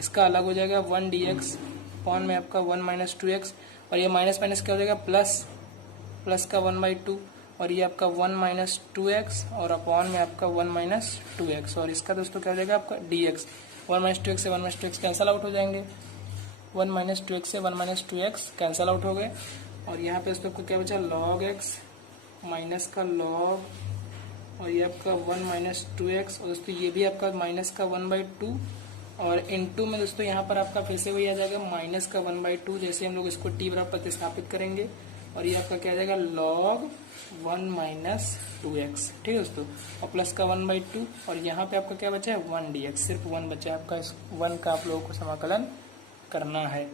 इसका अलग हो जाएगा 1 dx अपॉन में आपका 1 - 2x और ये माइनस माइनस क्या हो जाएगा प्लस का 1/2 और ये आपका 1 - 2x और अपॉन में आपका 1 - 2x और इसका दोस्तों क्या हो जाएगा आपका dx। 1 - 2x से 1 - 2x कैंसिल आउट हो जाएंगे, 1 - 2x से 1 - 2x कैंसिल आउट हो गए। और यहाँ पे दोस्तों आपको क्या बचा log x माइनस का log और ये आपका 1 - 2x और दोस्तों ये भी आपका माइनस का 1/2 और इनटू में दोस्तों यहाँ पर आपका फिर से वही आ जाएगा माइनस का 1/2, जैसे हम लोग इसको t बराबर प्रतिस्थापित करेंगे और ये आपका क्या आ जाएगा log 1 - 2x। ठीक है दोस्तों, और प्लस का 1/2 और यहाँ पे आपका क्या बचा है 1 dx, सिर्फ 1 बचा है आपका, इस 1 का आप लोगों को समाकलन करना है।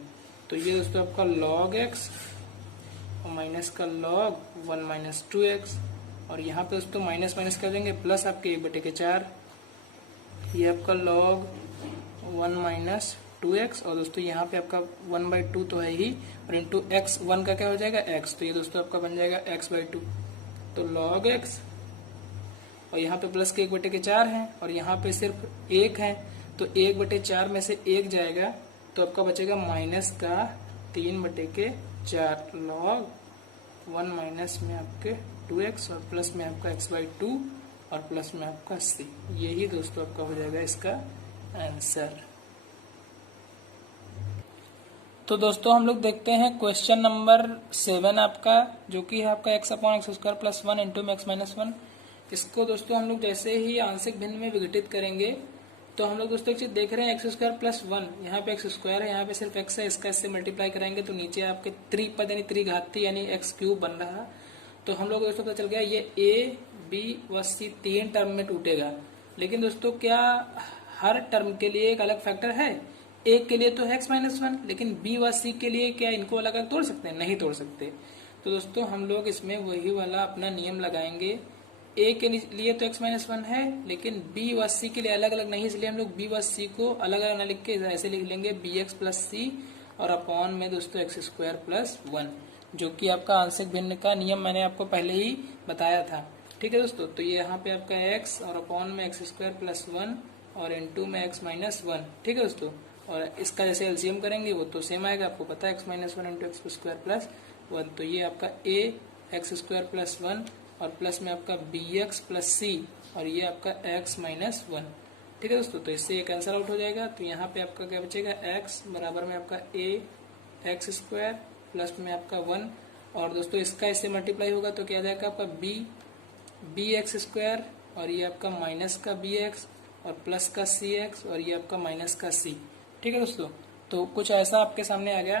तो ये दोस्तों आपका log x और माइनस का log 1 - 2x और यहाँ पे दोस्तों माइनस माइनस कर देंगे, प्लस आपके 1/4, ये आपका log 1 माइनस 2x, और दोस्तों यहाँ पे आपका 1/2 तो है ही, और इंटू x, 1 का क्या हो जाएगा x, तो ये दोस्तों आपका बन जाएगा x/2, तो log x, और यहाँ पे प्लस के 1/4 है, और यहाँ पे सिर्फ 1 है, तो 1/4 में से 1 जाएगा, तो आपका बचेगा माइनस का 3/4 log 1 माइनस में आपके 2x, और प्लस में आपका x/2, और प्लस में आपका c। यही दोस्तों आपका हो जाएगा इसका आंसर। तो दोस्तों हम लोग देखते हैं क्वेश्चन नंबर 7 आपका, जो कि है आपका x/x² + 1 इंटू में x - 1। इसको दोस्तों हम लोग जैसे ही आंशिक भिन्न में विघटित करेंगे, तो हम लोग दोस्तों एक चीज देख रहे हैं, x² + 1, यहाँ पे x² है, यहाँ पे सिर्फ x है, इसका इससे मल्टीप्लाई कराएंगे तो नीचे आपके त्रिपद यानी त्रिघाती यानी x³ बन रहा। तो हम लोग दोस्तों पता चल गया ये a, b व c 3 टर्म में टूटेगा। लेकिन दोस्तों क्या हर टर्म के लिए एक अलग फैक्टर है? एक के लिए तो है x - 1, लेकिन b व c के लिए क्या इनको अलग अलग तोड़ सकते हैं? नहीं तोड़ सकते। तो दोस्तों हम लोग इसमें वही वाला अपना नियम लगाएंगे, a के लिए तो x - 1 है, लेकिन b व c के लिए अलग अलग नहीं, इसलिए हम लोग b व c को अलग अलग न लिख के ऐसे लिख लेंगे bx + c, और अपॉन में दोस्तों x² + 1, जो कि आपका आंशिक भिन्न का नियम मैंने आपको पहले ही बताया था। ठीक है दोस्तों, तो ये यहाँ पे आपका x और अपॉन में x² + 1 और इनटू में x - 1। ठीक है दोस्तों, और इसका जैसे एलसीएम करेंगे वो तो सेम आएगा, आपको पता है x - 1 इंटू x² + 1, तो ये आपका a x² + 1 और प्लस में आपका bx + c, और ये आपका x - 1। ठीक है दोस्तों, तो इससे ये कैंसिल आउट हो जाएगा, तो यहाँ पे आपका क्या बचेगा, x बराबर में आपका a x² प्लस में आपका 1, और दोस्तों इसका इससे मल्टीप्लाई होगा तो क्या आ जाएगा आपका bx², और ये आपका माइनस का bx और प्लस का cx, और ये आपका माइनस का c। ठीक है दोस्तों, तो कुछ ऐसा आपके सामने आ गया।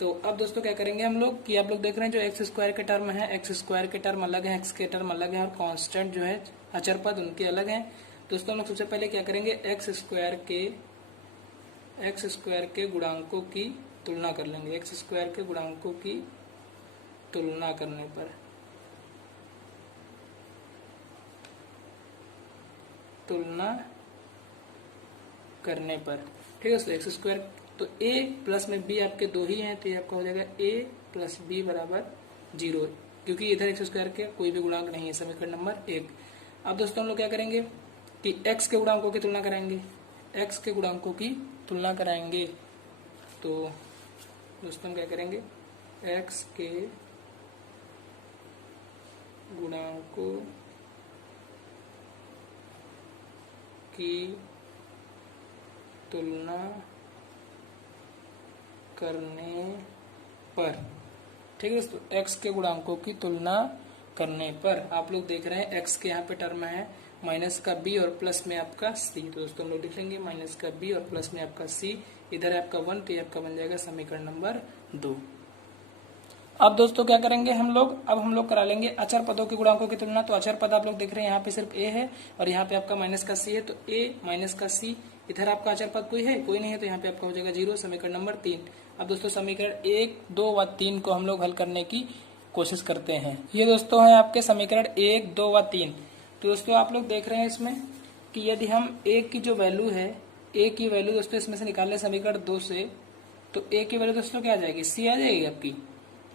तो अब दोस्तों क्या करेंगे हम लोग कि आप लोग देख रहे हैं जो x² के टर्म है, x² के टर्म अलग है, x के टर्म अलग है, और कांस्टेंट जो है अचर पद उनके अलग हैं। दोस्तों हम लोग सबसे पहले क्या करेंगे, x² के गुणांकों की तुलना कर लेंगे। x² के गुणांकों की तुलना करने पर ठीक है दोस्तों, x², तो a प्लस में b आपके दो ही हैं, तो ये आपका हो जाएगा a + b बराबर 0, क्योंकि इधर x² के कोई भी गुणांक नहीं है, समीकरण नंबर 1। अब दोस्तों हम लोग क्या करेंगे कि x के गुणांकों की तुलना कराएंगे, x के गुणांकों की तुलना कराएंगे। तो दोस्तों हम क्या करेंगे, x के गुणांकों की तुलना करने पर, ठीक है दोस्तों, x के गुणांकों की तुलना करने पर आप लोग देख रहे हैं x के यहाँ पे टर्म है माइनस का b और प्लस में आपका c, तो दोस्तों हम लोग लिख लेंगे माइनस का b और प्लस में आपका c, इधर है आपका 1, तो ये आपका बन जाएगा समीकरण नंबर 2। अब दोस्तों क्या करेंगे हम लोग, अब हम लोग करा लेंगे अचर पदों के गुणांकों की तुलना। तो अचर पद आप लोग देख रहे हैं यहाँ पे सिर्फ a है, और यहाँ पे आपका माइनस का c है, तो a माइनस का c, इधर आपका अचर पद कोई है, कोई नहीं है, तो यहाँ पे आपका हो जाएगा 0, समीकरण नंबर 3। अब दोस्तों समीकरण 1, 2 व 3 को हम लोग हल करने की कोशिश करते हैं। ये दोस्तों है आपके समीकरण 1, 2 व 3। तो दोस्तों आप लोग देख रहे हैं इसमें कि यदि हम a की जो वैल्यू है, a की वैल्यू दोस्तों इसमें से निकाल लें समीकरण 2 से, तो a की वैल्यू दोस्तों क्या आ जाएगी, c आ जाएगी आपकी,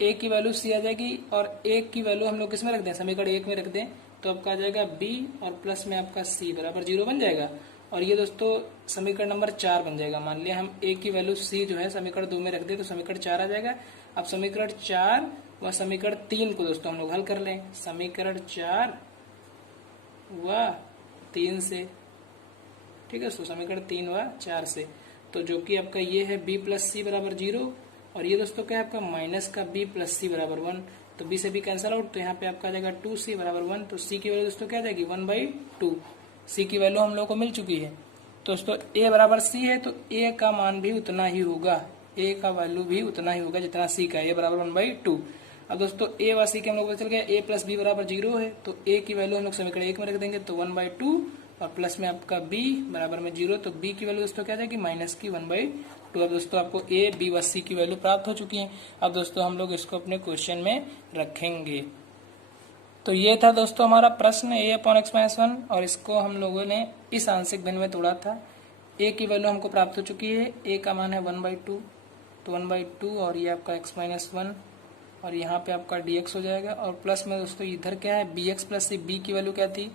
a की वैल्यू c आ जाएगी, और a की वैल्यू हम लोग किस में रख दें, समीकरण 1 में रख दें, तो आपका आ जाएगा b और प्लस में आपका c बराबर 0 बन जाएगा, और ये दोस्तों समीकरण नंबर 4 बन जाएगा। मान लिया हम a की वैल्यू c जो है समीकरण 2 में रख दें, तो समीकरण 4 आ जाएगा। अब समीकरण 4 व समीकरण 3 को दोस्तों हम लोग हल कर लें, समीकरण 4 व 3 से, ठीक है दोस्तों, समीकरण 3 व 4 से, तो जो कि आपका ये है b + c बराबर 0, और ये दोस्तों क्या है आपका माइनस का b + c बराबर 1, तो b से b कैंसिल आउट, तो यहाँ पे आपका आ जाएगा 2c बराबर 1, तो c की वैल्यू दोस्तों क्या आ जाएगी 1/2, c की वैल्यू हम लोग को मिल चुकी है। तो दोस्तों a बराबर c है, तो a का मान भी उतना ही होगा, a का वैल्यू भी उतना ही होगा जितना c का है, a बराबर 1/2। अब दोस्तों a व c के हम लोग पता चल गया, a + b बराबर 0 है, तो a की वैल्यू हम लोग समीकरण 1 में रख देंगे, तो 1/2 और प्लस में आपका b बराबर में 0, तो b की वैल्यू दोस्तों क्या आ जाएगी माइनस की 1/2। अब दोस्तों आपको a, b व c की वैल्यू प्राप्त हो चुकी है। अब दोस्तों हम लोग इसको अपने क्वेश्चन में रखेंगे। तो ये था दोस्तों हमारा प्रश्न a/x-1 और इसको हम लोगों ने इस आंशिक भिन्न में तोड़ा था। a की वैल्यू हमको प्राप्त हो चुकी है, a का मान है 1/2, तो 1/2 और ये आपका x-1 और यहाँ पे आपका dx हो जाएगा। और प्लस में दोस्तों इधर क्या है bx प्लस c, b की वैल्यू क्या थी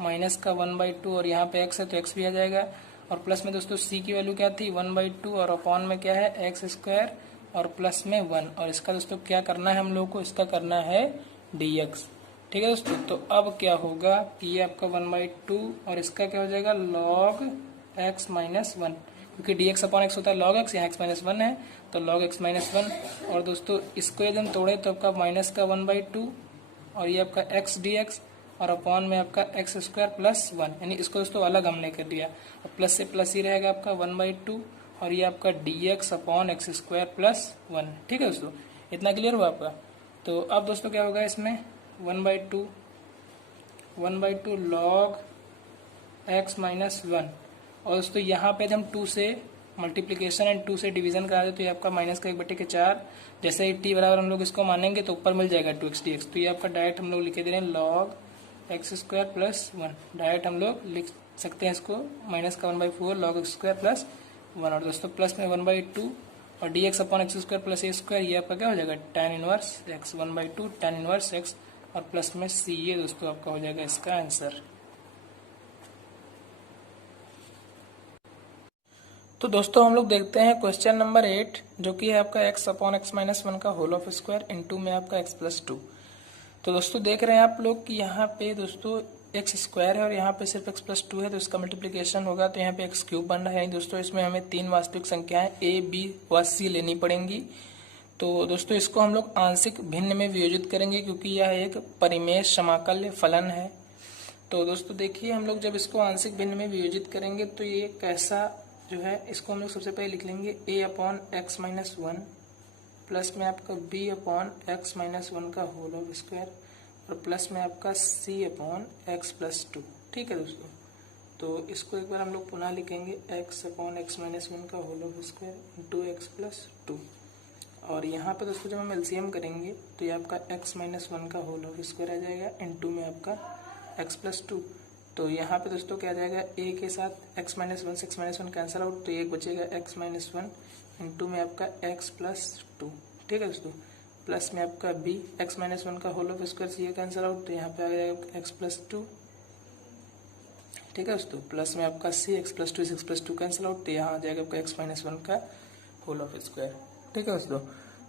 माइनस का 1/2 और यहाँ पे x है तो x भी आ जाएगा। और प्लस में दोस्तों c की वैल्यू क्या थी 1/2 और अपॉन में क्या है x² और प्लस में 1 और इसका दोस्तों क्या करना है हम लोग को, इसका करना है dx। ठीक है दोस्तों, तो अब क्या होगा कि ये आपका 1/2 और इसका क्या हो जाएगा log x-1, क्योंकि dx अपॉन x होता है log x, यहाँ x-1 है तो log x-1। और दोस्तों इसको यदि हम तोड़े तो आपका माइनस का 1/2 और ये आपका x dx और अपॉन में आपका x² प्लस 1, यानी इसको दोस्तों अलग हमने कर दिया। और प्लस से प्लस ही रहेगा आपका 1/2 और ये आपका dx अपॉन x² प्लस 1। ठीक है दोस्तों, इतना क्लियर हुआ आपका। तो अब दोस्तों क्या होगा इसमें 1/2 log x-1 और दोस्तों यहाँ पे हम 2 से मल्टीप्लिकेशन एंड 2 से डिवीजन करा दे तो ये आपका माइनस का 1/4। जैसे ही t बराबर हम लोग इसको मानेंगे तो ऊपर मिल जाएगा 2x dx, तो ये आपका डायरेक्ट हम लोग लिखे दे रहे हैं log x² प्लस 1। डायरेक्ट हम लोग लिख सकते हैं इसको माइनस का 1/4 log x² प्लस 1 और दोस्तों प्लस में 1/2 और dx upon x² plus a², ये आपका क्या हो जाएगा tan inverse x, 1/2 tan inverse x और प्लस में c, ये दोस्तों आपका हो जाएगा इसका आंसर। तो दोस्तों हम लोग देखते हैं क्वेश्चन नंबर 8 जो कि है आपका x अपॉन x-1 का होल ऑफ स्क्वायर इनटू में आपका x प्लस 2। तो दोस्तों देख रहे हैं आप लोग कि यहाँ पे दोस्तों x स्क्वायर है और यहाँ पे सिर्फ x प्लस 2 है, तो इसका मल्टीप्लिकेशन होगा तो यहाँ पे x क्यूब बन रहा है। यानी दोस्तों इसमें हमें 3 वास्तविक संख्याएं a, b व c लेनी पड़ेंगी। तो दोस्तों इसको हम लोग आंशिक भिन्न में वियोजित करेंगे क्योंकि यह एक परिमेय समाकल्य फलन है। तो दोस्तों देखिए हम लोग जब इसको आंशिक भिन्न में वियोजित करेंगे तो ये कैसा जो है, इसको हम लोग सबसे पहले लिख लेंगे a अपॉन x-1 प्लस में आपका b अपॉन x-1 का होल ऑफ स्क्वायर और प्लस में आपका c अपॉन x प्लस 2। ठीक है दोस्तों, तो इसको एक बार हम लोग पुनः लिखेंगे x अपॉन x-1 का whole of square into x plus 2। और यहाँ पे दोस्तों जब हम एलसीएम करेंगे तो ये आपका x-1 का होल ऑफ स्क्वायर आ जाएगा इंटू में आपका x प्लस 2। तो यहाँ पे दोस्तों क्या आ जाएगा a के साथ x-1 से x-1 कैंसिल आउट तो ये बचेगा x-1 इंटू में आपका x प्लस 2। ठीक है दोस्तों, प्लस में आपका b x-1 का होल ऑफ स्क्वायर से ये कैंसिल आउट तो यहाँ पे आ जाएगा x प्लस 2। ठीक है दोस्तों, प्लस में आपका c x प्लस 2 से x प्लस 2 कैंसिल आउट तो यहाँ आ जाएगा आपका x-1 का होल ऑफ स्क्वायर। ठीक है दोस्तों,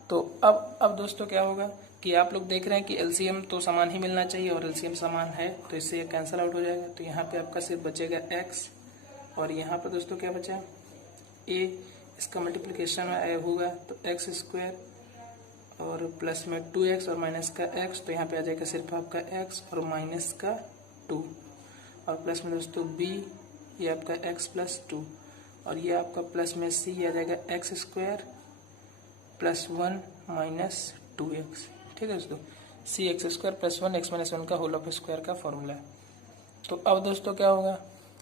तो अब दोस्तों क्या होगा कि आप लोग देख रहे हैं कि एलसीएम तो समान ही मिलना चाहिए और एलसीएम समान है तो इससे ये कैंसिल आउट हो जाएगा। तो यहाँ पे आपका सिर्फ बचेगा x और यहाँ पर दोस्तों क्या बचा a, इसका मल्टीप्लिकेशन में होगा तो x² और प्लस में 2x और माइनस का x, तो यहाँ पे आ जाएगा सिर्फ आपका x और माइनस का 2 और प्लस में दोस्तों b, ये आपका x प्लस 2 और ये आपका प्लस में c आ जाएगा x² प्लस 1 माइनस 2x। ठीक है दोस्तों, c x² प्लस 1 x-1 का होल ऑफ स्क्वायर का फॉर्मूला है। तो अब दोस्तों क्या होगा,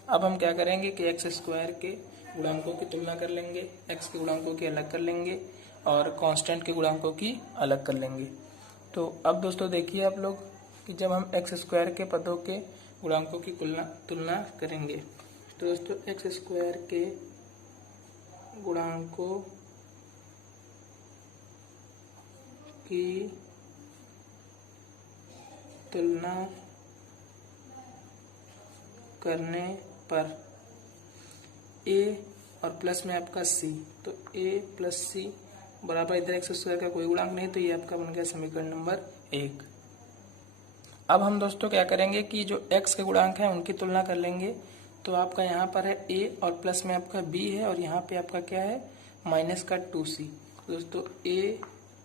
अब हम क्या करेंगे कि x² के गुणांकों की तुलना कर लेंगे, x के गुणांकों की अलग कर लेंगे और कांस्टेंट के गुणांकों की अलग कर लेंगे। तो अब दोस्तों देखिए आप लोग कि जब हम x² के पदों के गुणांकों की तुलना करेंगे तो दोस्तों x² के गुणांकों की तुलना करने पर a और प्लस में आपका c, तो a प्लस c बराबर इधर x² का कोई गुणांक नहीं तो ये आपका बन गया समीकरण नंबर 1। अब हम दोस्तों क्या करेंगे कि जो x के गुणांक हैं उनकी तुलना कर लेंगे। तो आपका यहाँ पर है a और प्लस में आपका b है और यहाँ पे आपका क्या है माइनस का 2c। दोस्तों a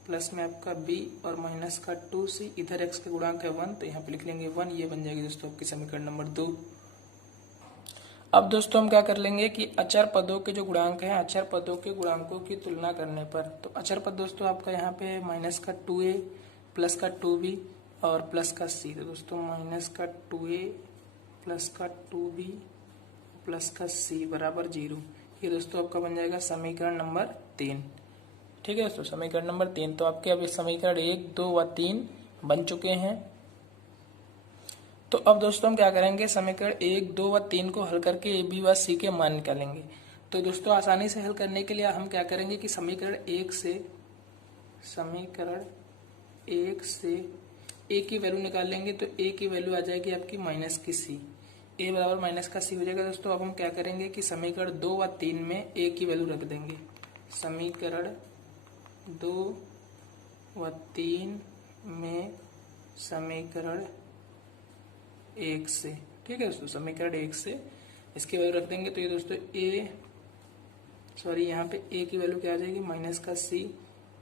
प्लस में आपका b और माइनस का 2c, इधर x के गुणांक है 1 तो यहाँ पे लिख लेंगे 1, ये बन जाएगी दोस्तों आपकी समीकरण नंबर 2। अब दोस्तों हम क्या कर लेंगे कि अचर पदों के जो गुणांक हैं, अचर पदों के गुणांकों की तुलना करने पर, तो अचर पद दोस्तों आपका यहाँ पे माइनस का 2a प्लस का 2b और प्लस का c। तो दोस्तों माइनस का 2a प्लस का 2b प्लस का c बराबर 0, ये दोस्तों आपका बन जाएगा समीकरण नंबर 3। ठीक है दोस्तों, समीकरण नंबर 3। तो आपके अब इस समीकरण 1, 2 व 3 बन चुके हैं। तो अब दोस्तों हम क्या करेंगे, समीकरण 1, 2 व 3 को हल करके ए बी व सी के मान निकालेंगे। तो दोस्तों आसानी से हल करने के लिए हम क्या करेंगे कि समीकरण 1 से ए की वैल्यू निकाल लेंगे। तो ए की वैल्यू आ जाएगी आपकी माइनस की सी, ए बराबर माइनस का सी हो जाएगा। दोस्तों अब हम क्या करेंगे कि समीकरण 2 व 3 में ए की वैल्यू रख देंगे। समीकरण 2 व 3 में समीकरण 1 से, ठीक है दोस्तों, समीकरण 1 से इसकी वैल्यू रख देंगे। तो ये दोस्तों यहाँ पे ए की वैल्यू क्या आ जाएगी, माइनस का सी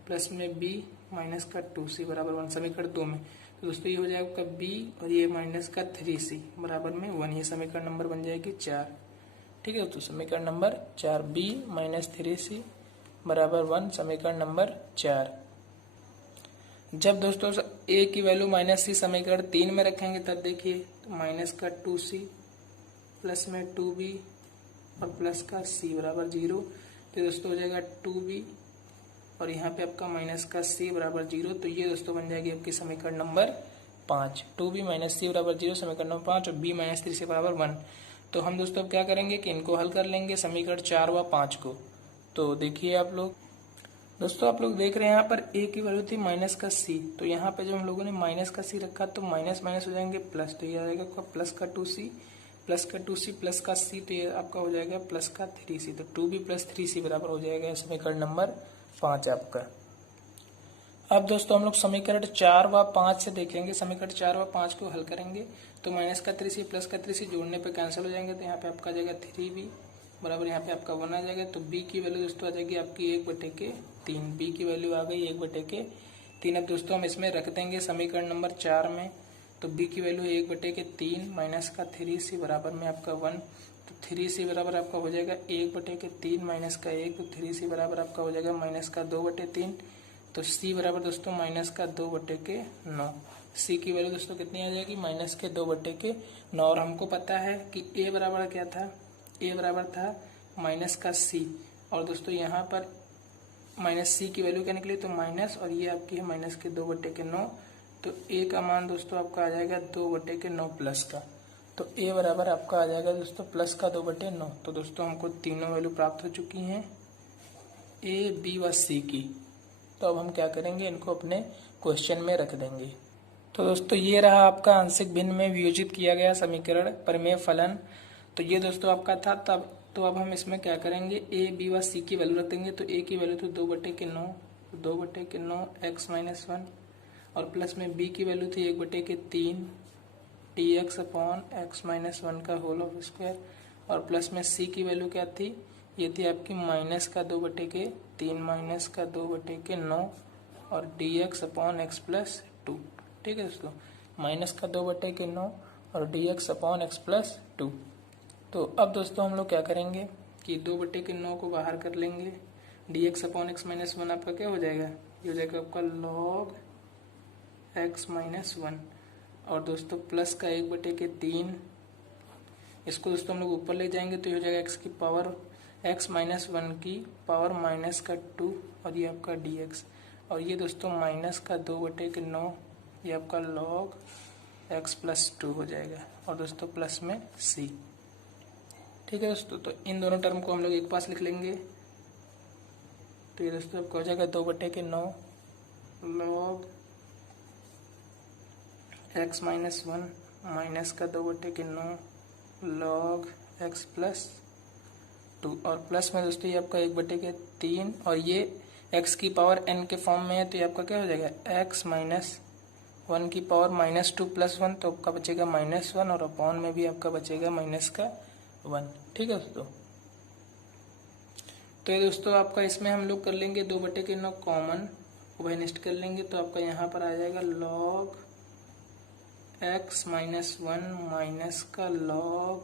प्लस में बी माइनस का 2c बराबर 1 समीकरण 2 में। तो दोस्तों ये हो जाएगा आपका बी और ये माइनस का 3c बराबर में 1। ये समीकरण नंबर बन जाएगी 4, ठीक है दोस्तों, समीकरण नंबर 4 बी माइनस 3c बराबर 1 समीकरण नंबर 4। जब दोस्तों ए की वैल्यू माइनस सी समीकरण 3 में रखेंगे तब देखिए तो माइनस का 2c प्लस में 2b और प्लस का c बराबर 0। तो दोस्तों हो जाएगा 2b और यहाँ पे आपका माइनस का c बराबर 0। तो ये दोस्तों बन जाएगी आपकी समीकरण नंबर 5, 2b माइनस सी बराबर 0 समीकरण नंबर 5 और b माइनस 3c बराबर 1। तो हम दोस्तों अब क्या करेंगे कि इनको हल कर लेंगे समीकरण 4 व 5 को। तो देखिए आप लोग, दोस्तों आप लोग देख रहे हैं यहाँ पर a की वैल्यू थी माइनस का c, तो यहाँ पे जब हम लोगों ने माइनस का c रखा तो माइनस माइनस हो जाएंगे प्लस, तो ये आ जाएगा आपका प्लस का 2c प्लस का 2c प्लस का c, तो ये आपका हो जाएगा प्लस का 3c। तो 2b प्लस 3c बराबर हो जाएगा समीकरण नंबर 5 आपका। अब दोस्तों हम लोग समीकरण 4 व 5 से देखेंगे। समीकरण 4 व 5 को हल करेंगे तो माइनस का 3c प्लस का 3c जोड़ने पे कैंसिल हो जाएंगे। तो यहाँ पे आपका आ जाएगा 3b बराबर यहाँ पे आपका 1 आ जाएगा। तो b की वैल्यू दोस्तों आ जाएगी आपकी 1/3, b की वैल्यू आ गई 1/3। अब दोस्तों हम इसमें रख देंगे समीकरण नंबर 4 में। तो b की वैल्यू 1/3 माइनस का 3c बराबर में आपका 1। तो 3c बराबर आपका हो जाएगा 1/3 माइनस का 1, तो 3c बराबर आपका हो जाएगा माइनस का 2/3। तो c बराबर दोस्तों माइनस का 2/9। c की वैल्यू दोस्तों कितनी आ जाएगी, माइनस के 2/9। और हमको पता है कि a बराबर क्या था, a बराबर था माइनस का c, और दोस्तों यहाँ पर माइनस c की वैल्यू क्या निकली, तो माइनस, और ये आपकी है माइनस के 2/9। तो a का मान दोस्तों आपका आ जाएगा 2/9 प्लस का। तो a बराबर आपका आ जाएगा दोस्तों प्लस का 2/9। तो दोस्तों हमको तीनों वैल्यू प्राप्त हो चुकी हैं a, b व c की। तो अब हम क्या करेंगे, इनको अपने क्वेश्चन में रख देंगे। तो दोस्तों ये रहा आपका आंशिक भिन्न में वियोजित किया गया समीकरण परिमेय फलन। तो ये दोस्तों आपका था तब। तो अब हम इसमें क्या करेंगे, a, b व c की वैल्यू रख देंगे। तो a की वैल्यू तो 2/9, 2/9 x माइनस 1, और प्लस में b की वैल्यू थी 1/3 dx अपॉन x माइनस 1 का होल ऑफ स्क्वायर, और प्लस में c की वैल्यू क्या थी, ये थी आपकी माइनस का 2/3 माइनस का 2/9 और dx अपॉन x प्लस 2। ठीक है दोस्तों, माइनस का 2/9 और dx अपॉन x प्लस 2। तो अब दोस्तों हम लोग क्या करेंगे कि 2/9 को बाहर कर लेंगे, dx अपॉन x माइनस 1 आपका क्या हो जाएगा, ये हो जाएगा आपका log x माइनस 1, और दोस्तों प्लस का 1/3, इसको दोस्तों हम लोग ऊपर ले जाएंगे तो ये हो जाएगा x की पावर x माइनस 1 की पावर माइनस का 2, और ये आपका dx, और ये दोस्तों माइनस का 2/9, ये आपका log x प्लस 2 हो जाएगा, और दोस्तों प्लस में c। ठीक है दोस्तों, तो इन दोनों टर्म को हम लोग एक पास लिख लेंगे। तो ये दोस्तों आपका हो जाएगा 2/9 log x माइनस 1 माइनस का 2/9 log x प्लस 2, और प्लस में दोस्तों ये आपका 1/3, और ये x की पावर n के फॉर्म में है, तो ये आपका क्या हो जाएगा x माइनस 1 की पावर माइनस 2 प्लस 1, तो आपका बचेगा -1, और अपॉन में भी आपका बचेगा माइनस का 1। ठीक है दोस्तों, तो ये दोस्तों आपका इसमें हम लोग कर लेंगे 2/9 कॉमन, उभय निष्ठ कर लेंगे। तो आपका यहाँ पर आ जाएगा log x माइनस 1 माइनस का log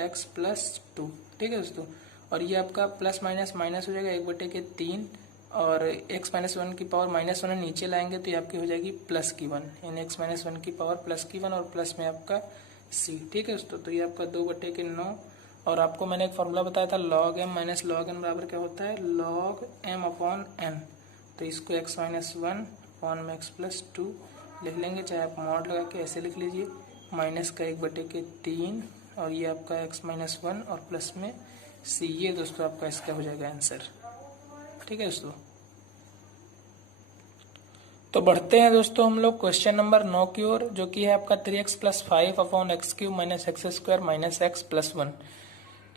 x प्लस 2। ठीक है दोस्तों, और ये आपका प्लस माइनस माइनस हो जाएगा 1/3, और x माइनस 1 की पावर माइनस 1 नीचे लाएंगे तो ये आपकी हो जाएगी प्लस की 1, यानी x माइनस 1 की पावर प्लस की 1, और प्लस में आपका c। ठीक है दोस्तों, तो ये आपका 2/9, और आपको मैंने एक फॉर्मूला बताया था log m minus log n बराबर क्या होता है, log m अपॉन n। तो इसको x माइनस 1 अपॉन में x प्लस 2 लिख लेंगे, चाहे आप मॉड लगा के ऐसे लिख लीजिए, माइनस का 1/3 और ये आपका x-1 और प्लस में c। ये दोस्तों आपका इसका हो जाएगा आंसर। ठीक है दोस्तों, तो बढ़ते हैं दोस्तों हम लोग क्वेश्चन नंबर 9 की ओर, जो कि है आपका 3x + 5/x³ - x² - x + 1।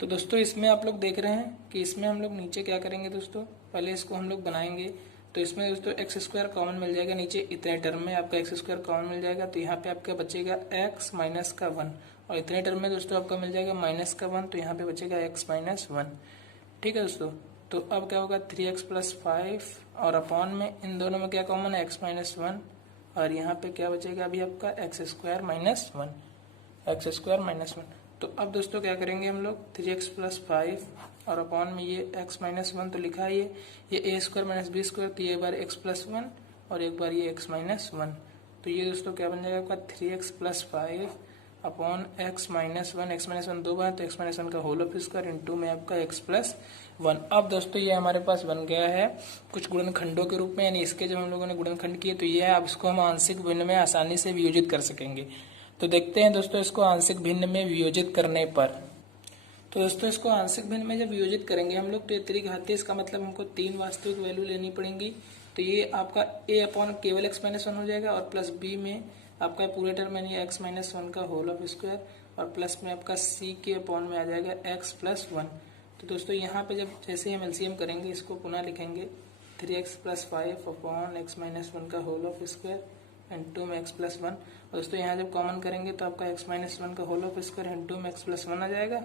तो दोस्तों इसमें आप लोग देख रहे हैं कि इसमें हम लोग नीचे क्या करेंगे दोस्तों, पहले इसको हम लोग बनाएंगे। तो इसमें दोस्तों x² कॉमन मिल जाएगा, नीचे इतने टर्म में आपका x² कॉमन मिल जाएगा, तो यहाँ पे आपका बचेगा x - 1 और इतने टर्म में दोस्तों आपका मिल जाएगा -1, तो यहाँ पे बचेगा x - 1। ठीक है दोस्तों, तो अब क्या होगा 3x + 5 और अपॉन में इन दोनों में क्या कॉमन है x - 1 और यहाँ पे क्या बचेगा अभी आपका x² - 1। तो अब दोस्तों क्या करेंगे हम लोग 3x + 5 और अपॉन में ये x - 1 तो लिखा है ये a² - b², तो ये बार x + 1 और एक बार ये x - 1। तो ये दोस्तों क्या बन जाएगा आपका 3x + 5 अपॉन x - 1, x - 1 दो बार तो x - 1 का होल ऑफ स्क्वायर इंटू में आपका x + 1। अब दोस्तों ये हमारे पास बन गया है कुछ गुणनखंडों के रूप में, यानी इसके जब हम लोगों ने गुणनखंड किए तो ये है। अब इसको हम आंशिक भिन्न में आसानी से वियोजित कर सकेंगे। तो देखते हैं दोस्तों इसको आंशिक भिन्न में वियोजित करने पर। तो दोस्तों इसको आंशिक भिन्न में जब वियोजित करेंगे हम लोग तो ये त्रिघातीय, इसका मतलब हमको 3 वास्तविक वैल्यू लेनी पड़ेंगी। तो ये आपका a अपॉन केवल x - 1 हो जाएगा और प्लस b में आपका पूरे टर्म यानी x - 1 का होल ऑफ स्क्वायर और प्लस में आपका c के अपॉन में आ जाएगा x + 1। तो दोस्तों यहाँ पे जब जैसे हम एलसीएम करेंगे इसको पुनः लिखेंगे 3x + 5 अपॉन x - 1 का होल ऑफ स्क्वायर इंटू में x + 1। और दोस्तों यहाँ जब कॉमन करेंगे तो आपका x - 1 का होल ऑफ स्क्वायर इंटू में x + 1 आ जाएगा।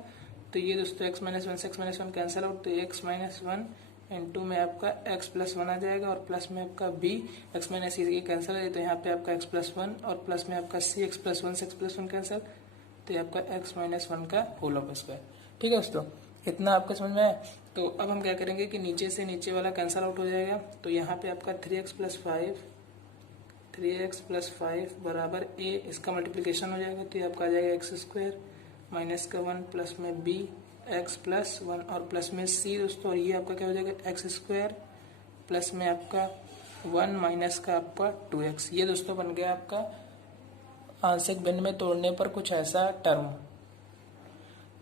तो ये दोस्तों x - 1 से x - 1 कैंसिल आउट, तो x - 1 इंटू में आपका x + 1 आ जाएगा और प्लस में आपका b x - c कैंसिल है, तो यहाँ पे आपका x + 1 और प्लस में आपका c x + 1 से x + 1 कैंसिल, तो ये आपका x - 1 का होल ऑफ स्क्वायर। ठीक है दोस्तों, इतना आपको समझ में आया। तो अब हम क्या करेंगे कि नीचे से नीचे वाला कैंसिल आउट हो जाएगा, तो यहाँ पे आपका 3x + 5 बराबर a, इसका मल्टीप्लिकेशन हो जाएगा तो ये आपका आ जाएगा x² - 1 प्लस में b x + 1 और प्लस में c दोस्तों, और ये आपका क्या हो जाएगा x² प्लस में आपका 1 माइनस का आपका 2x। ये दोस्तों बन गया आपका आंशिक भिन्न में तोड़ने पर कुछ ऐसा टर्म।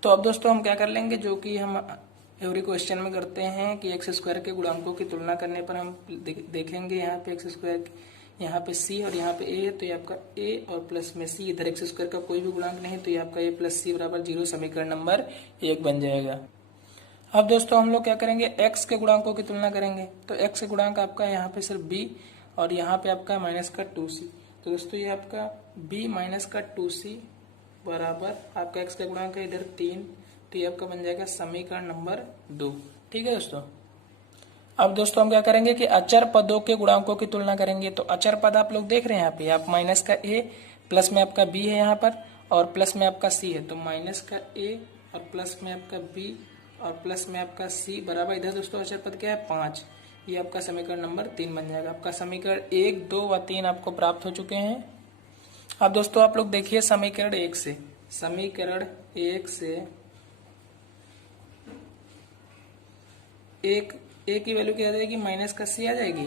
तो अब दोस्तों हम क्या कर लेंगे, जो कि हम एवरी क्वेश्चन में करते हैं कि x² के गुणांकों की तुलना करने पर हम देखेंगे यहाँ पे x², यहाँ पे c और यहाँ पे a है, तो ये आपका a और प्लस में c, इधर x² का कोई भी गुणांक नहीं, तो ये आपका a + c बराबर 0 समीकरण नंबर 1 बन जाएगा। अब दोस्तों हम लोग क्या करेंगे x के गुणांकों की तुलना करेंगे। तो x के गुणांक आपका यहाँ पे सिर्फ b और यहाँ पे आपका -2c। तो दोस्तों ये आपका b - 2c बराबर आपका x का गुणांक है इधर 3, तो ये आपका बन जाएगा समीकरण नंबर 2। ठीक है दोस्तों, अब दोस्तों हम क्या करेंगे कि अचर पदों के गुणांकों की तुलना करेंगे। तो अचर पद आप लोग देख रहे हैं यहाँ पे, आप माइनस का a प्लस में आपका b है यहाँ पर और प्लस में आपका c है, तो माइनस का a और प्लस में आपका b और प्लस में आपका c बराबर इधर दोस्तों अचर पद क्या है 5। ये आपका समीकरण नंबर 3 बन जाएगा। आपका समीकरण 1, 2 व 3 आपको प्राप्त हो चुके हैं। अब दोस्तों आप लोग देखिए समीकरण 1 से, समीकरण 1 से एक a की वैल्यू क्या आ जाएगी -c आ जाएगी।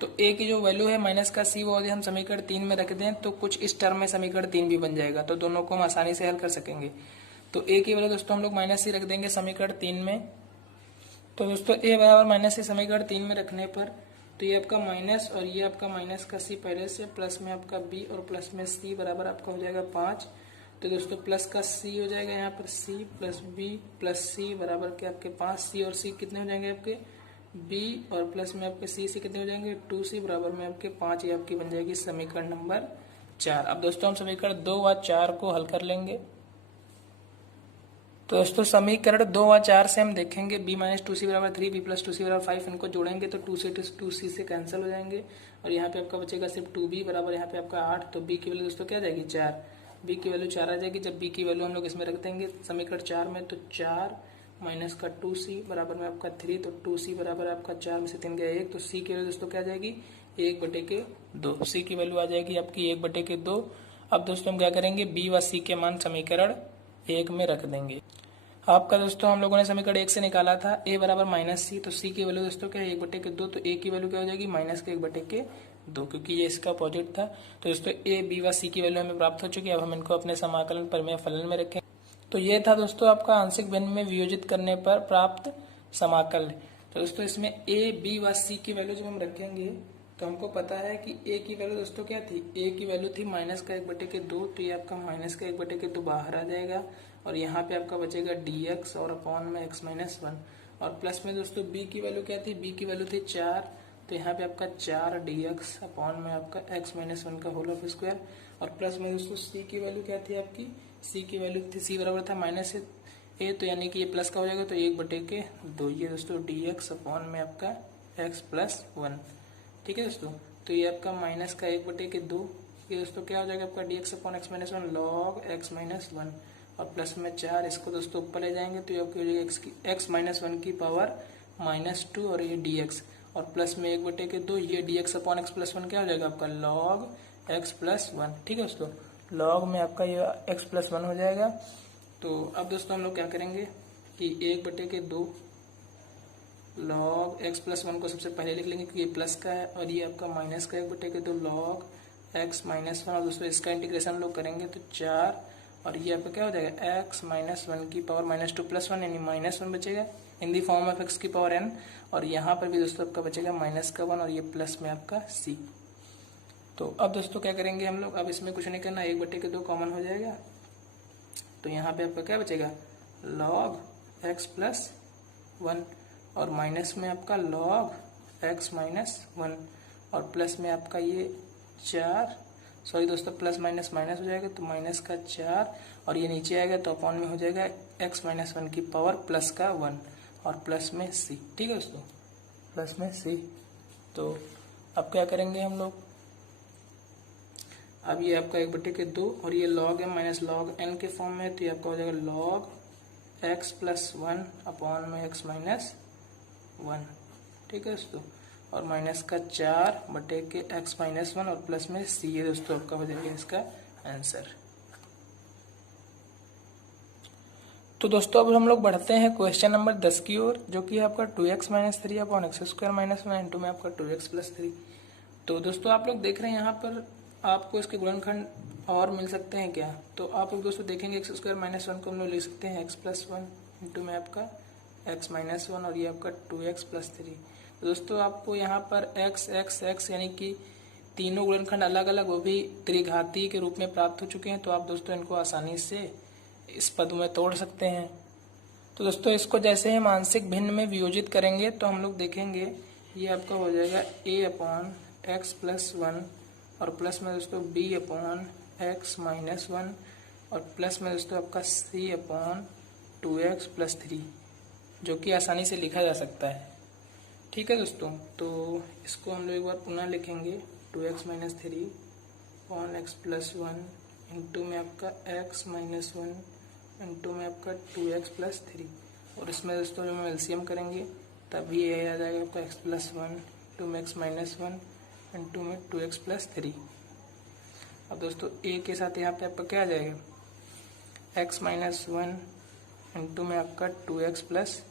तो a की जो वैल्यू है -c वो यदि हम समीकरण 3 में रख दें तो कुछ इस टर्म में समीकरण 3 भी बन जाएगा, तो दोनों को हम आसानी से हल कर सकेंगे। तो a की वैल्यू दोस्तों हम लोग -c रख देंगे समीकरण 3 में। तो दोस्तों a बराबर -c समीकरण 3 में रखने पर तो ये आपका माइनस और ये आपका -c पहले से, प्लस में आपका b और प्लस में c बराबर आपका हो जाएगा 5। तो दोस्तों प्लस का c हो जाएगा यहाँ पर c plus b plus c बराबर के आपके 5। c और c कितने हो जाएंगे आपके b और प्लस में आपके c से कितने हो जाएंगे 2c बराबर में आपके 5। ये आपकी बन जाएगी समीकरण नंबर 4। अब दोस्तों हम समीकरण 2 व 4 को हल कर लेंगे। तो दोस्तों समीकरण 2 व 4 से हम देखेंगे b - 2c बराबर 3, b + 2c बराबर 5, इनको जोड़ेंगे तो 2c से कैंसिल हो जाएंगे और यहाँ पे आपका बचेगा सिर्फ 2b बराबर यहाँ पे आपका 8। तो b की वैल्यू दोस्तों क्या आ जाएगी 4, b की वैल्यू 4 आ जाएगी। जब b की वैल्यू हम लोग इसमें रख देंगे समीकरण 4 में, तो 4 माइनस का 2c बराबर में आपका 3, तो 2c बराबर आपका 4 में से 3 गया 1, तो c की वैल्यू दोस्तों क्या आ जाएगी 1/2। c की वैल्यू आ जाएगी आपकी 1/2। अब दोस्तों हम क्या करेंगे b व c के मान समीकरण 1 में रख देंगे। आपका दोस्तों हम लोगों ने समीकरण 1 से निकाला था a बराबर माइनस सी, तो c की वैल्यू दोस्तों क्या है 1/2, तो a की वैल्यू क्या हो जाएगी माइनस के 1/2, क्योंकि ये इसका अपोजिट था। तो दोस्तों a b व c की वैल्यू हमें प्राप्त हो चुकी है। अब हम इनको अपने समाकलन परिमेय फलन में रखें। तो ये था दोस्तों आपका आंशिक भिन्न में वियोजित करने पर प्राप्त समाकल। तो दोस्तों इसमें a b व c की वैल्यू जब हम रखेंगे तो हमको पता है कि a की वैल्यू दोस्तों क्या थी, a की वैल्यू थी माइनस का 1/2, तो ये आपका माइनस का 1/2 बाहर आ जाएगा और यहाँ पे आपका बचेगा dx और अपॉन में x माइनस 1। और प्लस में दोस्तों b की वैल्यू क्या थी, b की वैल्यू थी 4, तो यहाँ पे आपका 4 dx अपॉन में आपका x माइनस 1 का होल ऑफ स्क्वायर। और प्लस में दोस्तों c की वैल्यू क्या थी आपकी, c की वैल्यू थी c बराबर था माइनस ए, तो यानी कि ये प्लस का हो जाएगा तो 1/2, ये दोस्तों dx अपॉन में आपका x प्लस 1। ठीक है दोस्तों, तो ये आपका माइनस का 1/2, ये दोस्तों क्या हो जाएगा आपका dx upon x minus 1 log x minus 1। और प्लस में 4, इसको दोस्तों ऊपर ले जाएंगे तो ये आपकी हो जाएगी x माइनस 1 की पावर -2 और ये dx। और प्लस में 1/2, ये dx अपॉन x प्लस 1 क्या हो जाएगा आपका लॉग x प्लस 1। ठीक है दोस्तों, लॉग में आपका ये x प्लस 1 हो जाएगा। तो अब दोस्तों हम लोग क्या करेंगे कि 1/2 लॉग x प्लस 1 को सबसे पहले लिख लेंगे क्योंकि ये प्लस का है और ये आपका माइनस का 1/2 लॉग x माइनस 1। और दोस्तों इसका इंटीग्रेशन हम लोग करेंगे तो 4 और ये आपका क्या हो जाएगा x माइनस 1 की पावर -2 प्लस 1 यानी -1 बचेगा इन दी फॉर्म ऑफ x की पावर n। और यहाँ पर भी दोस्तों आपका बचेगा माइनस का 1 और ये प्लस में आपका c। तो अब दोस्तों क्या करेंगे हम लोग, अब इसमें कुछ नहीं करना, 1/2 कॉमन हो जाएगा तो यहाँ पे आपका क्या बचेगा लॉग x प्लस 1 और माइनस में आपका लॉग x माइनस 1 और प्लस में आपका ये 4, सॉरी दोस्तों प्लस माइनस माइनस हो जाएगा तो माइनस का 4 और ये नीचे आएगा तो अपॉन में हो जाएगा x माइनस 1 की पावर प्लस का 1 और प्लस में c। ठीक है दोस्तों, प्लस में c। तो अब क्या करेंगे हम लोग, अब ये आपका 1/2 और ये log m minus log n के फॉर्म में, तो ये आपका हो जाएगा लॉग x प्लस 1 अपॉन में x माइनस 1। ठीक है दोस्तों, और माइनस का 4/के x माइनस 1 और प्लस में c। ये दोस्तों आपका हो जाएगा इसका आंसर। तो दोस्तों अब हम लोग बढ़ते हैं क्वेश्चन नंबर 10 की ओर, जो कि आपका 2x minus 3 upon x square minus 1 into में आपका 2x प्लस 3। तो दोस्तों आप लोग देख रहे हैं यहाँ पर आपको इसके गुणनखंड और मिल सकते हैं क्या, तो आप लोग दोस्तों देखेंगे एक्स स्क्वायर माइनस 1 को हम लोग लिख सकते हैं x प्लस 1 इंटू में आपका x माइनस 1 और ये आपका 2x प्लस 3। तो दोस्तों आपको यहाँ पर x यानी कि तीनों गुणनखंड अलग अलग वो भी त्रिघातीय के रूप में प्राप्त हो चुके हैं, तो आप दोस्तों इनको आसानी से इस पद में तोड़ सकते हैं। तो दोस्तों इसको जैसे हम आंशिक भिन्न में वियोजित करेंगे तो हम लोग देखेंगे ये आपका हो जाएगा a अपॉन एक्स प्लस 1 और प्लस में दोस्तों b अपॉन एक्स माइनस 1 और प्लस में दोस्तों आपका c अपॉन 2x प्लस 3, जो कि आसानी से लिखा जा सकता है। ठीक है दोस्तों, तो इसको हम लोग एक बार पुनः लिखेंगे 2x minus 3 upon x plus 1 into में आपका x माइनस 1 इंटू में आपका 2x प्लस 3। और इसमें दोस्तों जब हम एलसीएम करेंगे तब ये आ जाएगा आपका x प्लस 1 इंटू में x माइनस 1 इंटू में 2x प्लस 3। अब दोस्तों a के साथ यहाँ पे आपका क्या आ जाएगा x माइनस 1 इंटू में आपका 2x प्लस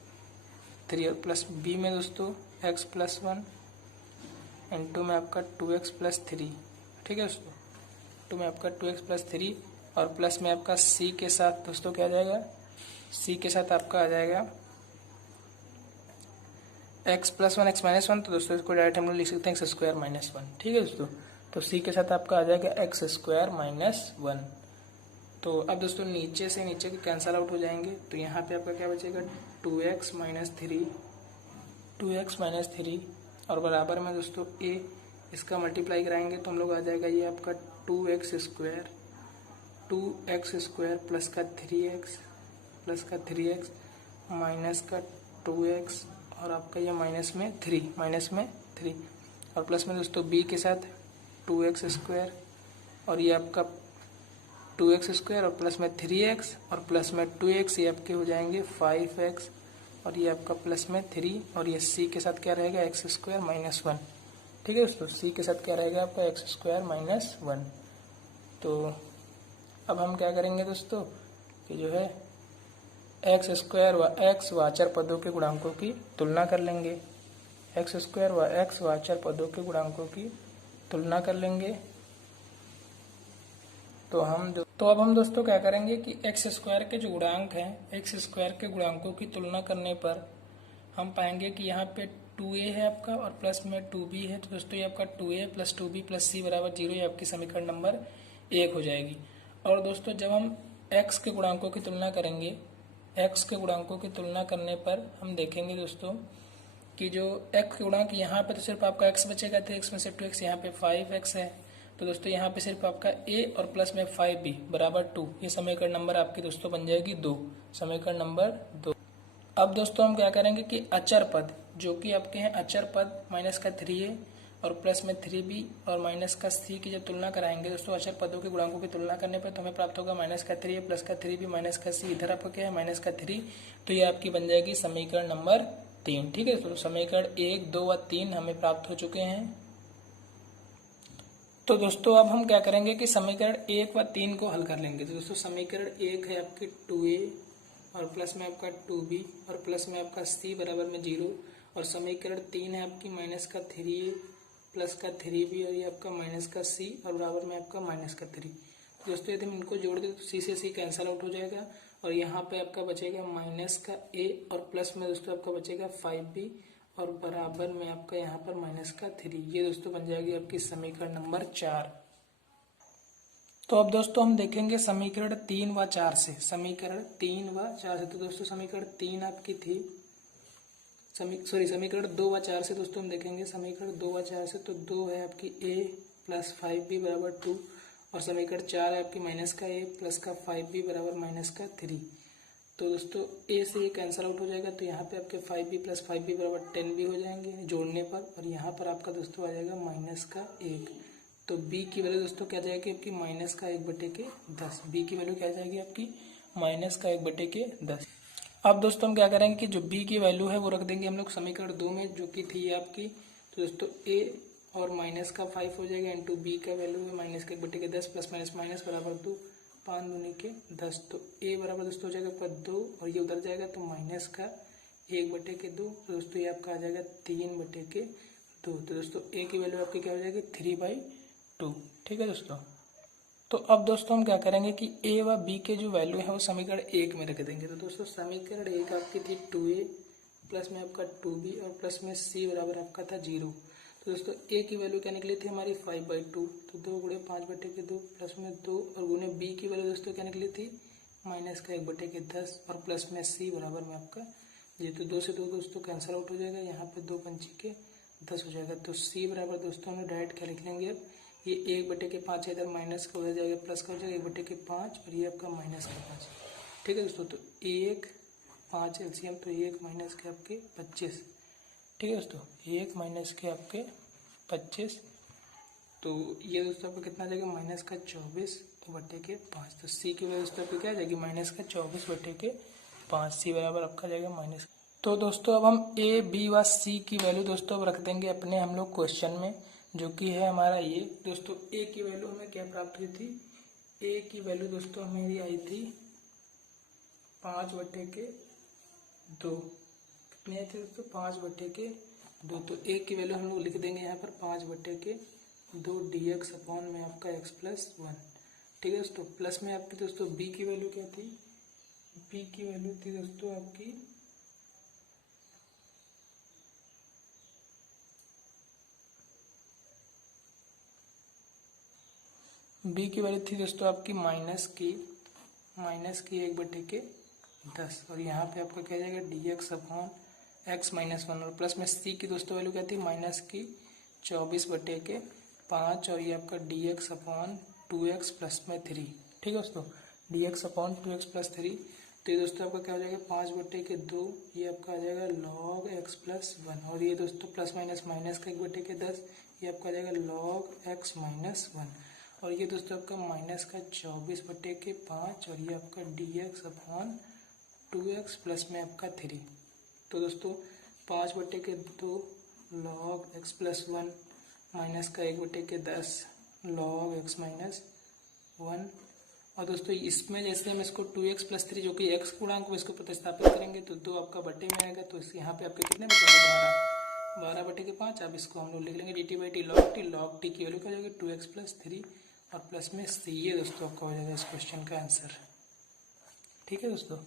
3 और प्लस b में दोस्तों x प्लस 1 इंटू में आपका 2x प्लस 3। ठीक है दोस्तों, इंटू में आपका 2x प्लस 3 और प्लस में आपका c के साथ दोस्तों क्या आ जाएगा, c के साथ आपका आ जाएगा x प्लस 1 x माइनस 1। तो दोस्तों इसको डायरेक्ट हम लोग लिख सकते हैं एक्स स्क्वायर माइनस 1। ठीक है दोस्तों, तो c के साथ आपका आ जाएगा एक्स स्क्वायर माइनस 1। तो अब दोस्तों नीचे से नीचे के कैंसल आउट हो जाएंगे, तो यहाँ पे आपका क्या बचेगा 2x माइनस 3 और बराबर में दोस्तों a, इसका मल्टीप्लाई कराएंगे तो हम लोग आ जाएगा ये आपका 2x स्क्वायर प्लस का 3x माइनस का 2x और आपका ये माइनस में 3 और प्लस में दोस्तों b के साथ 2x स्क्वायर और ये आपका 2x स्क्वायर और प्लस में 3x और प्लस में 2x, ये आपके हो जाएंगे 5x और ये आपका प्लस में 3 और ये c के साथ क्या रहेगा एक्स स्क्वायर माइनस 1। ठीक है दोस्तों, c के साथ क्या रहेगा आपका एक्स स्क्वायर माइनस 1। तो अब हम क्या करेंगे दोस्तों कि जो है एक्स स्क्वायर व एक्स व अचर पदों के गुणांकों की तुलना कर लेंगे। एक्स स्क्वायर व एक्स व अचर पदों के गुणांकों की तुलना कर लेंगे। तो अब हम दोस्तों क्या करेंगे कि एक्स स्क्वायर के जो गुणांक हैं, एक्स स्क्वायर के गुणांकों की तुलना करने पर हम पाएंगे कि यहाँ पे 2a है आपका और प्लस में 2b है। तो दोस्तों ये आपका 2a plus 2b plus c बराबर 0, ये आपकी समीकरण नंबर 1 हो जाएगी। और दोस्तों जब हम x के गुणांकों की तुलना करेंगे, x के गुणांकों की तुलना करने पर हम देखेंगे दोस्तों कि जो x के गुणांक यहाँ पे तो सिर्फ आपका x बचेगा, तो x में से 2x, यहाँ पे 5x है। तो दोस्तों यहाँ पे सिर्फ आपका a और प्लस में 5b बराबर 2, ये समीकरण नंबर आपकी दोस्तों बन जाएगी 2, समीकरण नंबर 2। अब दोस्तों हम क्या करेंगे कि अचर पद जो कि आपके हैं अचर पद माइनस का 3a और प्लस में 3b और माइनस का c की जब तुलना कराएंगे दोस्तों अचर पदों के गुणांकों की तुलना करने पर तो हमें प्राप्त होगा माइनस का 3a प्लस का 3b माइनस का c, इधर आपका क्या है माइनस का 3, तो ये आपकी बन जाएगी समीकरण नंबर 3। ठीक है, तो समीकरण 1, 2 व 3 हमें प्राप्त हो चुके हैं। तो दोस्तों अब हम क्या करेंगे कि समीकरण 1 व 3 को हल कर लेंगे। तो दोस्तों समीकरण 1 है आपकी 2a और प्लस में आपका 2b और प्लस में आपका c बराबर में 0, और समीकरण 3 है आपकी माइनस का 3a प्लस का 3b और ये आपका माइनस का c और बराबर में आपका माइनस का 3। तो दोस्तों यदि हम इनको जोड़ दें तो c से c कैंसिल आउट हो जाएगा और यहाँ पे आपका बचेगा माइनस का a और प्लस में दोस्तों आपका बचेगा 5b और बराबर में आपका यहाँ पर माइनस का 3। ये दोस्तों बन जाएगी आपकी समीकरण नंबर 4। तो अब दोस्तों हम देखेंगे समीकरण 3 व 4 से, समीकरण 3 व 4 से। तो दोस्तों समीकरण 3 आपकी थी समीकरण 2 व 4 से दोस्तों हम देखेंगे समीकरण 2 व 4 से। तो 2 है आपकी a प्लस 5b बराबर 2 और समीकरण 4 है आपकी माइनस का a प्लस का 5b बराबर माइनस का 3। तो दोस्तों a से ये कैंसिल आउट हो जाएगा, तो यहाँ पे आपके 5b प्लस 5b बराबर 10b हो जाएंगे जोड़ने पर, और यहाँ पर आपका दोस्तों आ जाएगा माइनस का 1। तो b की वैल्यू दोस्तों क्या जाएगी आपकी माइनस का 1/10। b की वैल्यू क्या जाएगी आपकी माइनस का 1/10। अब दोस्तों हम क्या करेंगे कि जो b की वैल्यू है वो रख देंगे हम लोग समीकरण 2 में, जो कि थी आपकी। तो दोस्तों a और माइनस का 5 हो जाएगा इंटू b का वैल्यू है माइनस का 1/10 प्लस माइनस माइनस बराबर 2, 5 दूनी के 10। तो a बराबर दोस्तों हो जाएगा आपका 2 और ये उधर जाएगा तो माइनस का 1/2। तो दोस्तों ये आपका आ जाएगा 3/2। तो दोस्तों a की वैल्यू आपकी क्या हो जाएगी 3/2। ठीक है दोस्तों। तो अब दोस्तों हम क्या करेंगे कि a व b के जो वैल्यू है वो समीकरण 1 में रख देंगे। तो दोस्तों समीकरण 1 आपकी थी 2a प्लस में आपका 2b और प्लस में c बराबर आपका था 0। तो दोस्तों a की वैल्यू क्या निकली थी हमारी 5/2, तो 2 गुणे 5/2 प्लस में 2 और गुणे b की वैल्यू दोस्तों क्या निकली थी माइनस का 1/10 और प्लस में c बराबर में आपका ये। तो 2 से 2 दोस्तों कैंसिल आउट हो जाएगा, यहाँ पे 2 पंचे के 10 हो जाएगा। तो c बराबर दोस्तों हम डायरेक्ट क्या लिख लेंगे, अब ये 1/5 है, इधर माइनस का हो जाएगा प्लस का हो जाएगा 1/5 और ये आपका माइनस का 5। ठीक है दोस्तों, तो 1 5 एलसीएम, तो 1 माइनस के आपके 25। ठीक है दोस्तों, 1 माइनस के आपके 25। तो ये दोस्तों आपका कितना आ जाएगा माइनस का 24/5। तो सी की वजह दोस्तों आपकी क्या आ जाएगी माइनस का 24/5, सी बराबर आपका आ जाएगा माइनस। तो दोस्तों अब हम ए बी व सी की वैल्यू दोस्तों अब रख देंगे अपने हम लोग क्वेश्चन में, जो कि है हमारा ये। दोस्तों ए की वैल्यू हमें क्या प्राप्त हुई थी, ए की वैल्यू दोस्तों हमें आई थी 5/2। कितनी आई थी दोस्तों 5/2। तो ए की वैल्यू हम लोग लिख देंगे यहाँ पर 5/2 dx अपॉन में आपका x प्लस 1। ठीक है दोस्तों, प्लस में आपकी दोस्तों बी की वैल्यू क्या थी, बी की वैल्यू थी दोस्तों आपकी बी की वैल्यू थी दोस्तों आपकी माइनस की 1/10 और यहाँ पे आपका क्या जाएगा dx अपॉन x माइनस 1, और प्लस में सी की दोस्तों वैल्यू क्या थी माइनस की 24/5 और ये आपका dx अपॉन 2x प्लस में 3। ठीक है दोस्तों, dx अपॉन 2x प्लस 3। तो ये दोस्तों आपका क्या हो जाएगा 5/2, ये आपका आ जाएगा log x प्लस 1, और ये दोस्तों प्लस माइनस माइनस का 1/10, ये आपका आ जाएगा log x माइनस 1, और ये दोस्तों आपका माइनस का 24/5 और ये आपका dx अपॉन 2x प्लस में आपका 3। तो दोस्तों 5/2 log x प्लस 1 माइनस का 1/10 log x माइनस 1, और दोस्तों इसमें जैसे हम इसको 2x प्लस 3 जो कि x गुणांक को इसको प्रतिस्थापित करेंगे तो 2 आपका बटे में आएगा, तो यहाँ पे आपके कितने बचेंगे 12 बटे के 5। अब इसको हम लोग लिख लेंगे dt by T log T की वैल्यू क्या हो जाएगी 2x प्लस 3 और प्लस में c। ये दोस्तों आपका हो जाएगा इस क्वेश्चन का आंसर। ठीक है दोस्तों।